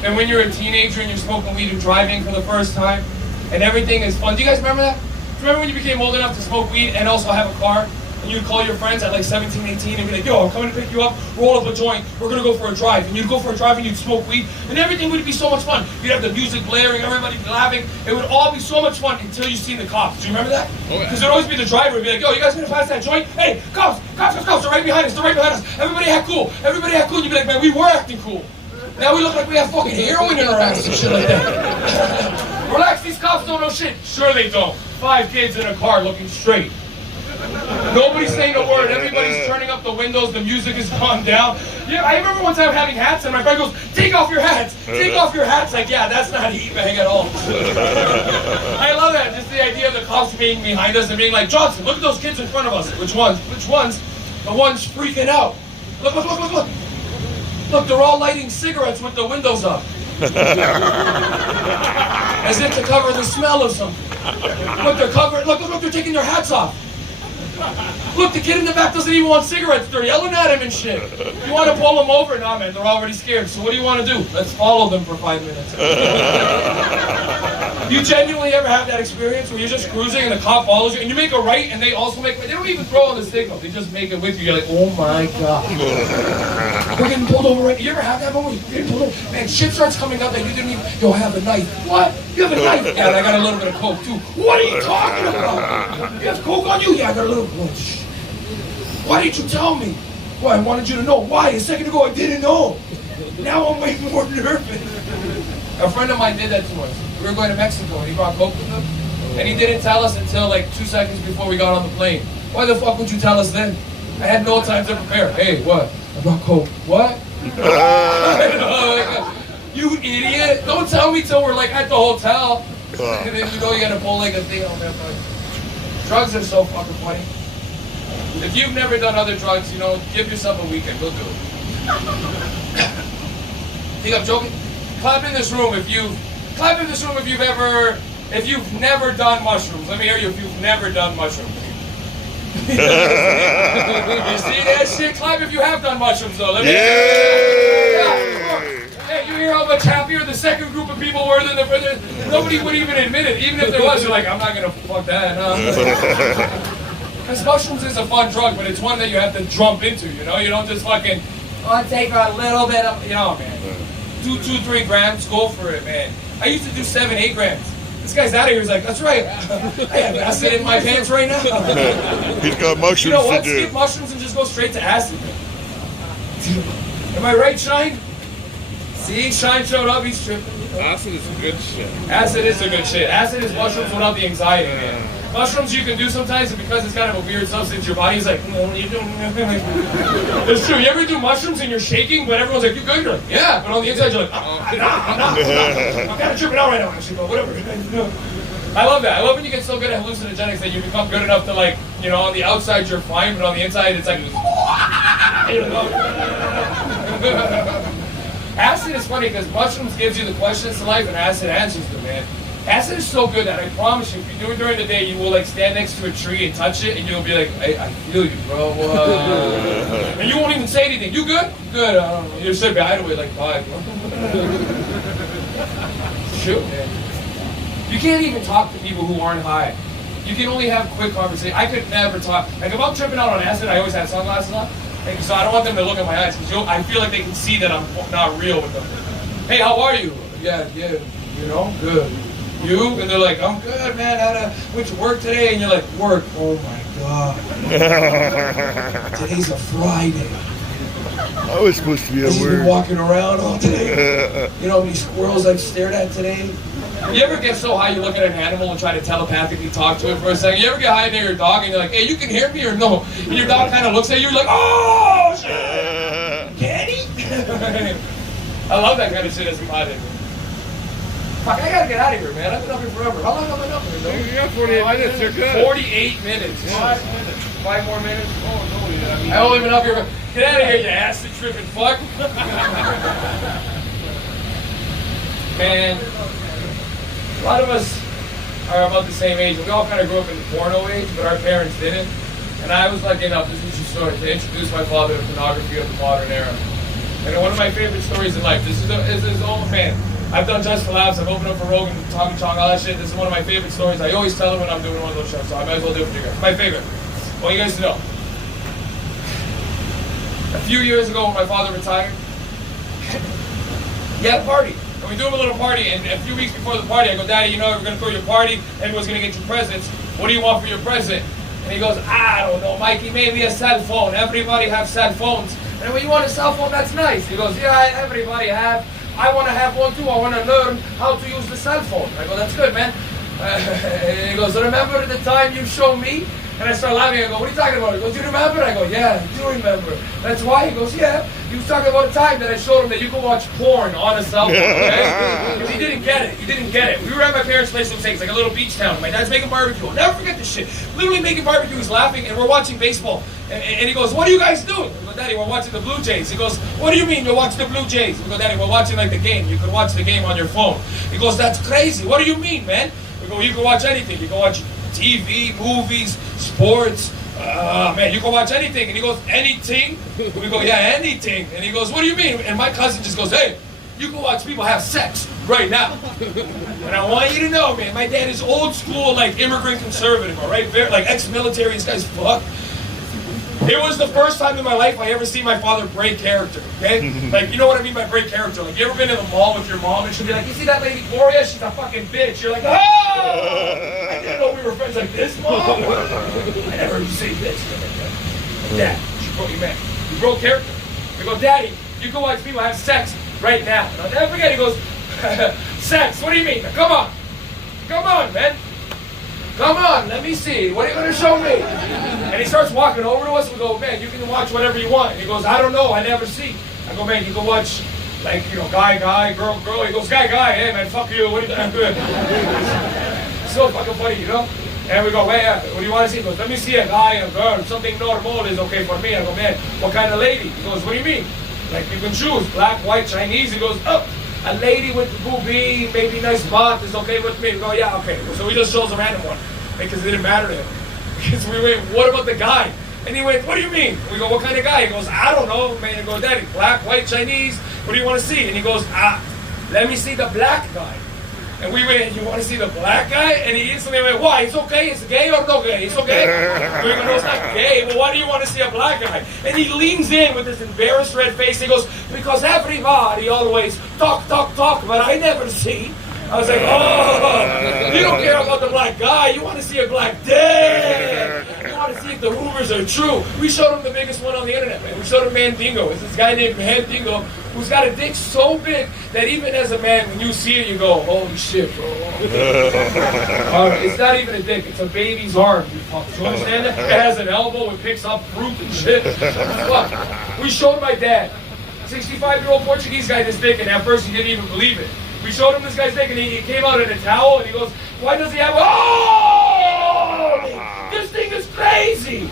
than when you're a teenager and you're smoking weed or driving for the first time and everything is fun? Do you guys remember that? Do you remember when you became old enough to smoke weed and also have a car? And you'd call your friends at like 17, 18 and be like, yo, I'm coming to pick you up, roll up a joint, we're gonna go for a drive. And you'd go for a drive and you'd smoke weed and everything would be so much fun. You'd have the music blaring, everybody laughing. It would all be so much fun until you see the cops. Do you remember that? Because there'd always be the driver would be like, yo, you guys gonna pass that joint? Hey, cops, they're right behind us, Everybody act cool. And you'd be like, man, we were acting cool. Now we look like we have fucking heroin in our ass and shit like that. Relax, these cops don't know shit. Sure they don't. 5 kids in a car looking straight. Nobody's saying a word. Everybody's turning up the windows. The music has gone down. Yeah, I remember one time having hats, and my friend goes, "Take off your hats. Take off your hats." Like, yeah, that's not heat bang at all. I love that. Just the idea of the cops being behind us and being like, "Johnson, look at those kids in front of us." Which ones? The ones freaking out. Look. Look, they're all lighting cigarettes with the windows up. As if to cover the smell of something. Look, they're taking their hats off. Look, the kid in the back doesn't even want cigarettes. They're yelling at him and shit. You want to pull them over? Nah, man, they're already scared. So what do you want to do? Let's follow them for 5 minutes. You genuinely ever have that experience where you're just cruising and the cop follows you and you make a right and they also make, they don't even throw on the signal. They just make it with you. You're like, oh my God. We're getting pulled over right. You ever have that moment? You're getting pulled over. Man, shit starts coming up that you didn't even, yo, I have a knife. What? You have a knife? Yeah, and I got a little bit of coke too. What are you talking about? You have coke on you? Yeah, I got a little bit. Why didn't you tell me? Well, I wanted you to know. Why? A second ago I didn't know. Now I'm way more nervous. A friend of mine did that to us. We were going to Mexico and he brought coke with him. And he didn't tell us until like 2 seconds before we got on the plane. Why the fuck would you tell us then? I had no time to prepare. Hey, what? I brought coke. What? You idiot. Don't tell me till we're like at the hotel. And then you know you gotta pull like a thing on that. Drugs are so fucking funny. If you've never done other drugs, you know, give yourself a weekend. Go do it. Think I'm joking? Clap in this room if you've never done mushrooms. Let me hear you if you've never done mushrooms. You see that shit? Clap if you have done mushrooms though. Let me hear. Hey, you hear how much happier the second group of people were than the first? Nobody would even admit it. Even if there was, you're like, I'm not gonna fuck that. Because mushrooms is a fun drug, but it's one that you have to jump into, you know? You don't just fucking, take a little bit of, you know, man. 2-3 grams, go for it, man. I used to do 7-8 grams. This guy's out of here, he's like, that's right. I have acid in my pants right now. He's got mushrooms you know what? to do. Skip mushrooms and just go straight to acid. Am I right, Shine? See, Shine showed up, he's tripping. Acid is good shit. Acid is a good shit. Acid is mushrooms without the anxiety, man. Mushrooms you can do sometimes, and because it's kind of a weird substance, your body's like, no, you don't. It's true. You ever do mushrooms and you're shaking, but everyone's like, you good? You're like, yeah. But on the inside, you're like, I'm kind of tripping out right now, actually, but whatever. I love that. I love when you get so good at hallucinogenics that you become good enough to, like, you know, on the outside you're fine, but on the inside it's like, acid is funny because mushrooms gives you the questions to life and acid answers them, man. Acid is so good that I promise you, if you do it during the day, you will like stand next to a tree and touch it, and you'll be like, I feel you, bro. And you won't even say anything. You good? Good. I don't know. You should be. I had to wait like 5. Shoot, man. You can't even talk to people who aren't high. You can only have quick conversation. I could never talk. Like if I'm tripping out on acid, I always have sunglasses on. Like, so I don't want them to look at my eyes because I feel like they can see that I'm not real with them. Hey, how are you? Yeah, you know, good. You? And they're like, I'm good, man. Went to work today, and you're like, work? Oh my god. Today's a Friday. I was supposed to be at He's been work. walking around all day. You know how many squirrels I've stared at today? You ever get so high you look at an animal and try to telepathically talk to it for a second? You ever get high near your dog and you're like, hey, you can hear me or no? And your dog kind of looks at you like, oh, shit. Candy? I love that kind of shit as a pilot. Fuck, I gotta get out of here, man. I've been up here forever. How long have I been up here, though? You got 48 minutes, you're good. 48 minutes. Yeah. 5 minutes. 5 more minutes? Oh, no, yeah. I've only been up here. Get out of here, you acid tripping fuck. Man, a lot of us are about the same age. We all kind of grew up in the porno age, but our parents didn't. And I was lucky enough, this is a story, to introduce my father to pornography of the modern era. And one of my favorite stories in life, this is all fan. I've done Just for Laughs, I've opened up for Rogan, Tommy Chong, all that shit. This is one of my favorite stories. I always tell it when I'm doing one of those shows, so I might as well do it for you guys. My favorite. I want you guys to know. A few years ago when my father retired, he had a party. And we threw him a little party, and a few weeks before the party, I go, Daddy, you know, we're going to throw your party, everyone's going to get you presents. What do you want for your present? And he goes, I don't know, Mikey, maybe a cell phone. Everybody have cell phones. And when you want a cell phone, that's nice. He goes, yeah, everybody have. I want to have one too. I want to learn how to use the cell phone. I go, that's good, man. And he goes, remember the time you showed me? And I start laughing. I go, what are you talking about? He goes, you remember? I go, yeah, I do remember. That's why? He goes, yeah. He was talking about a time that I showed him that you can watch porn on a cell phone. Okay? Because he didn't get it. He didn't get it. We were at my parents' place in It's like a little beach town. My dad's making barbecue. I'll never forget this shit. Literally making barbecue. He's laughing, and we're watching baseball. And he goes, what are you guys doing? I go, Daddy, we're watching the Blue Jays. He goes, what do you mean you're watching the Blue Jays? We go, Daddy, we're watching like the game. You can watch the game on your phone. He goes, that's crazy. What do you mean, man? We go, you can watch anything. You can watch TV, movies, sports. Man, you can watch anything. And he goes, anything? We go, yeah, anything. And he goes, what do you mean? And my cousin just goes, hey, you can watch people have sex right now. And I want you to know, man, my dad is old school, like immigrant conservative, all right? Very, like ex-military, this guy's fucked. It was the first time in my life I ever seen my father break character, okay? Like, you know what I mean by break character? Like, you ever been in the mall with your mom and she'll be like, you see that lady Gloria? She's a fucking bitch. You're like, oh! I didn't know we were friends like this, Mom. I never heard you say bitch. Dad, she broke you, man. You broke character. I go, Daddy, you can watch people have sex right now. And I'll never forget, he goes, sex, what do you mean? Now, come on. Come on, man. Come on, let me see. What are you going to show me? And he starts walking over to us. We go, man, you can watch whatever you want. And he goes, I don't know. I never see. I go, man, you can watch, like, you know, guy, girl. He goes, guy. Hey, man, fuck you. What are you doing? I'm good. So fucking funny, you know? And we go, hey, what do you want to see? He goes, let me see a guy and a girl. Something normal is okay for me. I go, man, what kind of lady? He goes, what do you mean? Like, you can choose. Black, white, Chinese. He goes, oh. A lady with boobie, maybe nice butt is okay with me. We go, yeah, okay. So he just shows a random one because it didn't matter to him. Because we went, what about the guy? And he went, what do you mean? We go, what kind of guy? He goes, I don't know. Man, I go, Daddy, black, white, Chinese. What do you want to see? And he goes, let me see the black guy. And we went, you want to see the black guy? And he instantly went, why? It's okay. It's gay or no gay? It's okay. We go, no, it's not gay. Well, why do you want to see a black guy? And he leans in with this embarrassed red face. He goes, because everybody always talk, but I never see. I was like, oh, you don't care about the black guy. You want to see a black dick. You want to see if the rumors are true. We showed him the biggest one on the internet, man. We showed him Mandingo. It's this guy named Mandingo who's got a dick so big that even as a man, when you see it, you go, holy shit, bro. It's not even a dick. It's a baby's arm. You understand that? It has an elbow. It picks up fruit and shit. Fuck. We showed my dad, 65-year-old Portuguese guy, this dick, and at first he didn't even believe it. We showed him this guy's dick, and he came out in a towel, and he goes, why does he have, oh, this thing is crazy.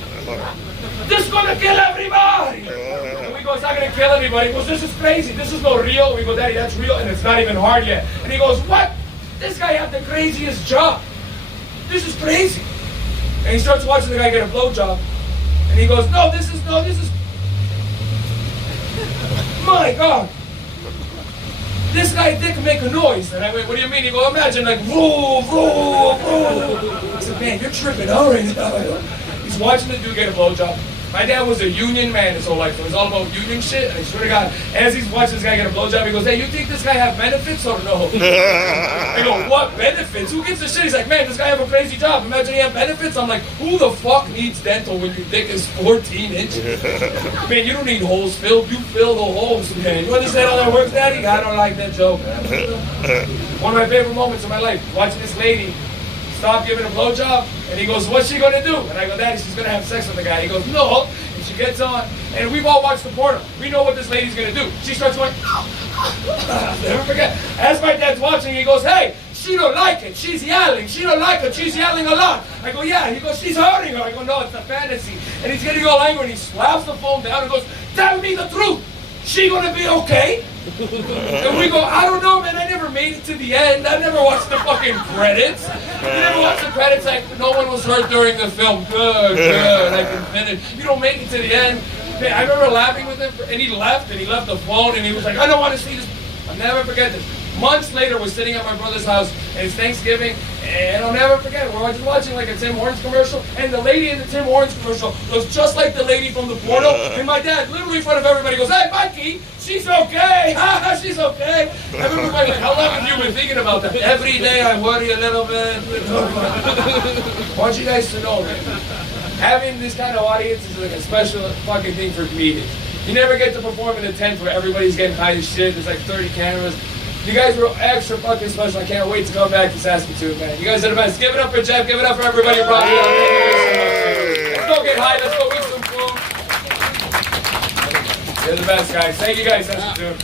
This is gonna kill everybody. And we go, it's not gonna kill anybody. He goes, this is crazy. This is no real. We go, Daddy, that's real, and it's not even hard yet. And he goes, what? This guy had the craziest job. This is crazy. And he starts watching the guy get a blowjob, and he goes, no, this is. My God. This guy dick make a noise. And I went, what do you mean? He goes, imagine like, woo, woo, woo. I said, man, you're tripping out right now. He's watching the dude get a blowjob. My dad was a union man his whole life. So it was all about union shit. And I swear to God, as he's watching this guy get a blowjob, he goes, hey, you think this guy have benefits or no? I go, what benefits? Who gives a shit? He's like, man, this guy have a crazy job. Imagine he have benefits. I'm like, who the fuck needs dental when your dick is 14 inches? Man, you don't need holes filled. You fill the holes, man. You understand how that works, Daddy? I don't like that joke, man. One of my favorite moments of my life, watching this lady stop giving a blowjob, and he goes, what's she gonna do? And I go, Daddy, she's gonna have sex with the guy. He goes, no. And she gets on, and we've all watched the porno. We know what this lady's gonna do. She starts going, I'll never forget. As my dad's watching, he goes, hey, she don't like it. She's yelling. She don't like it. She's yelling a lot. I go, yeah. He goes, she's hurting her. I go, no, it's a fantasy. And he's getting all angry, and he slaps the phone down and goes, tell me the truth. She gonna be okay? And we go, I don't know, man. I never made it to the end. I never watched the fucking credits. You never watched the credits like no one was hurt during the film. Good. I can finish. You don't make it to the end. Man, I remember laughing with him, and he left the phone, and he was like, I don't want to see this. I'll never forget this. Months later, we're sitting at my brother's house, and it's Thanksgiving, and I'll never forget it. We're just watching like a Tim Hortons commercial, and the lady in the Tim Hortons commercial looks just like the lady from the porno, and my dad, literally in front of everybody, goes, hey, Mikey, she's okay. She's okay. I remember like, how long have you been thinking about that? Every day I worry a little bit. I want you guys to know, man, having this kind of audience is like a special fucking thing for comedians. You never get to perform in a tent where everybody's getting high as shit. There's like 30 cameras. You guys were extra fucking special. I can't wait to come back to Saskatoon, man. You guys are the best. Give it up for Jeff. Give it up for everybody who brought me out. Let's go get high. Let's go eat some food. You're the best, guys. Thank you guys, Saskatoon.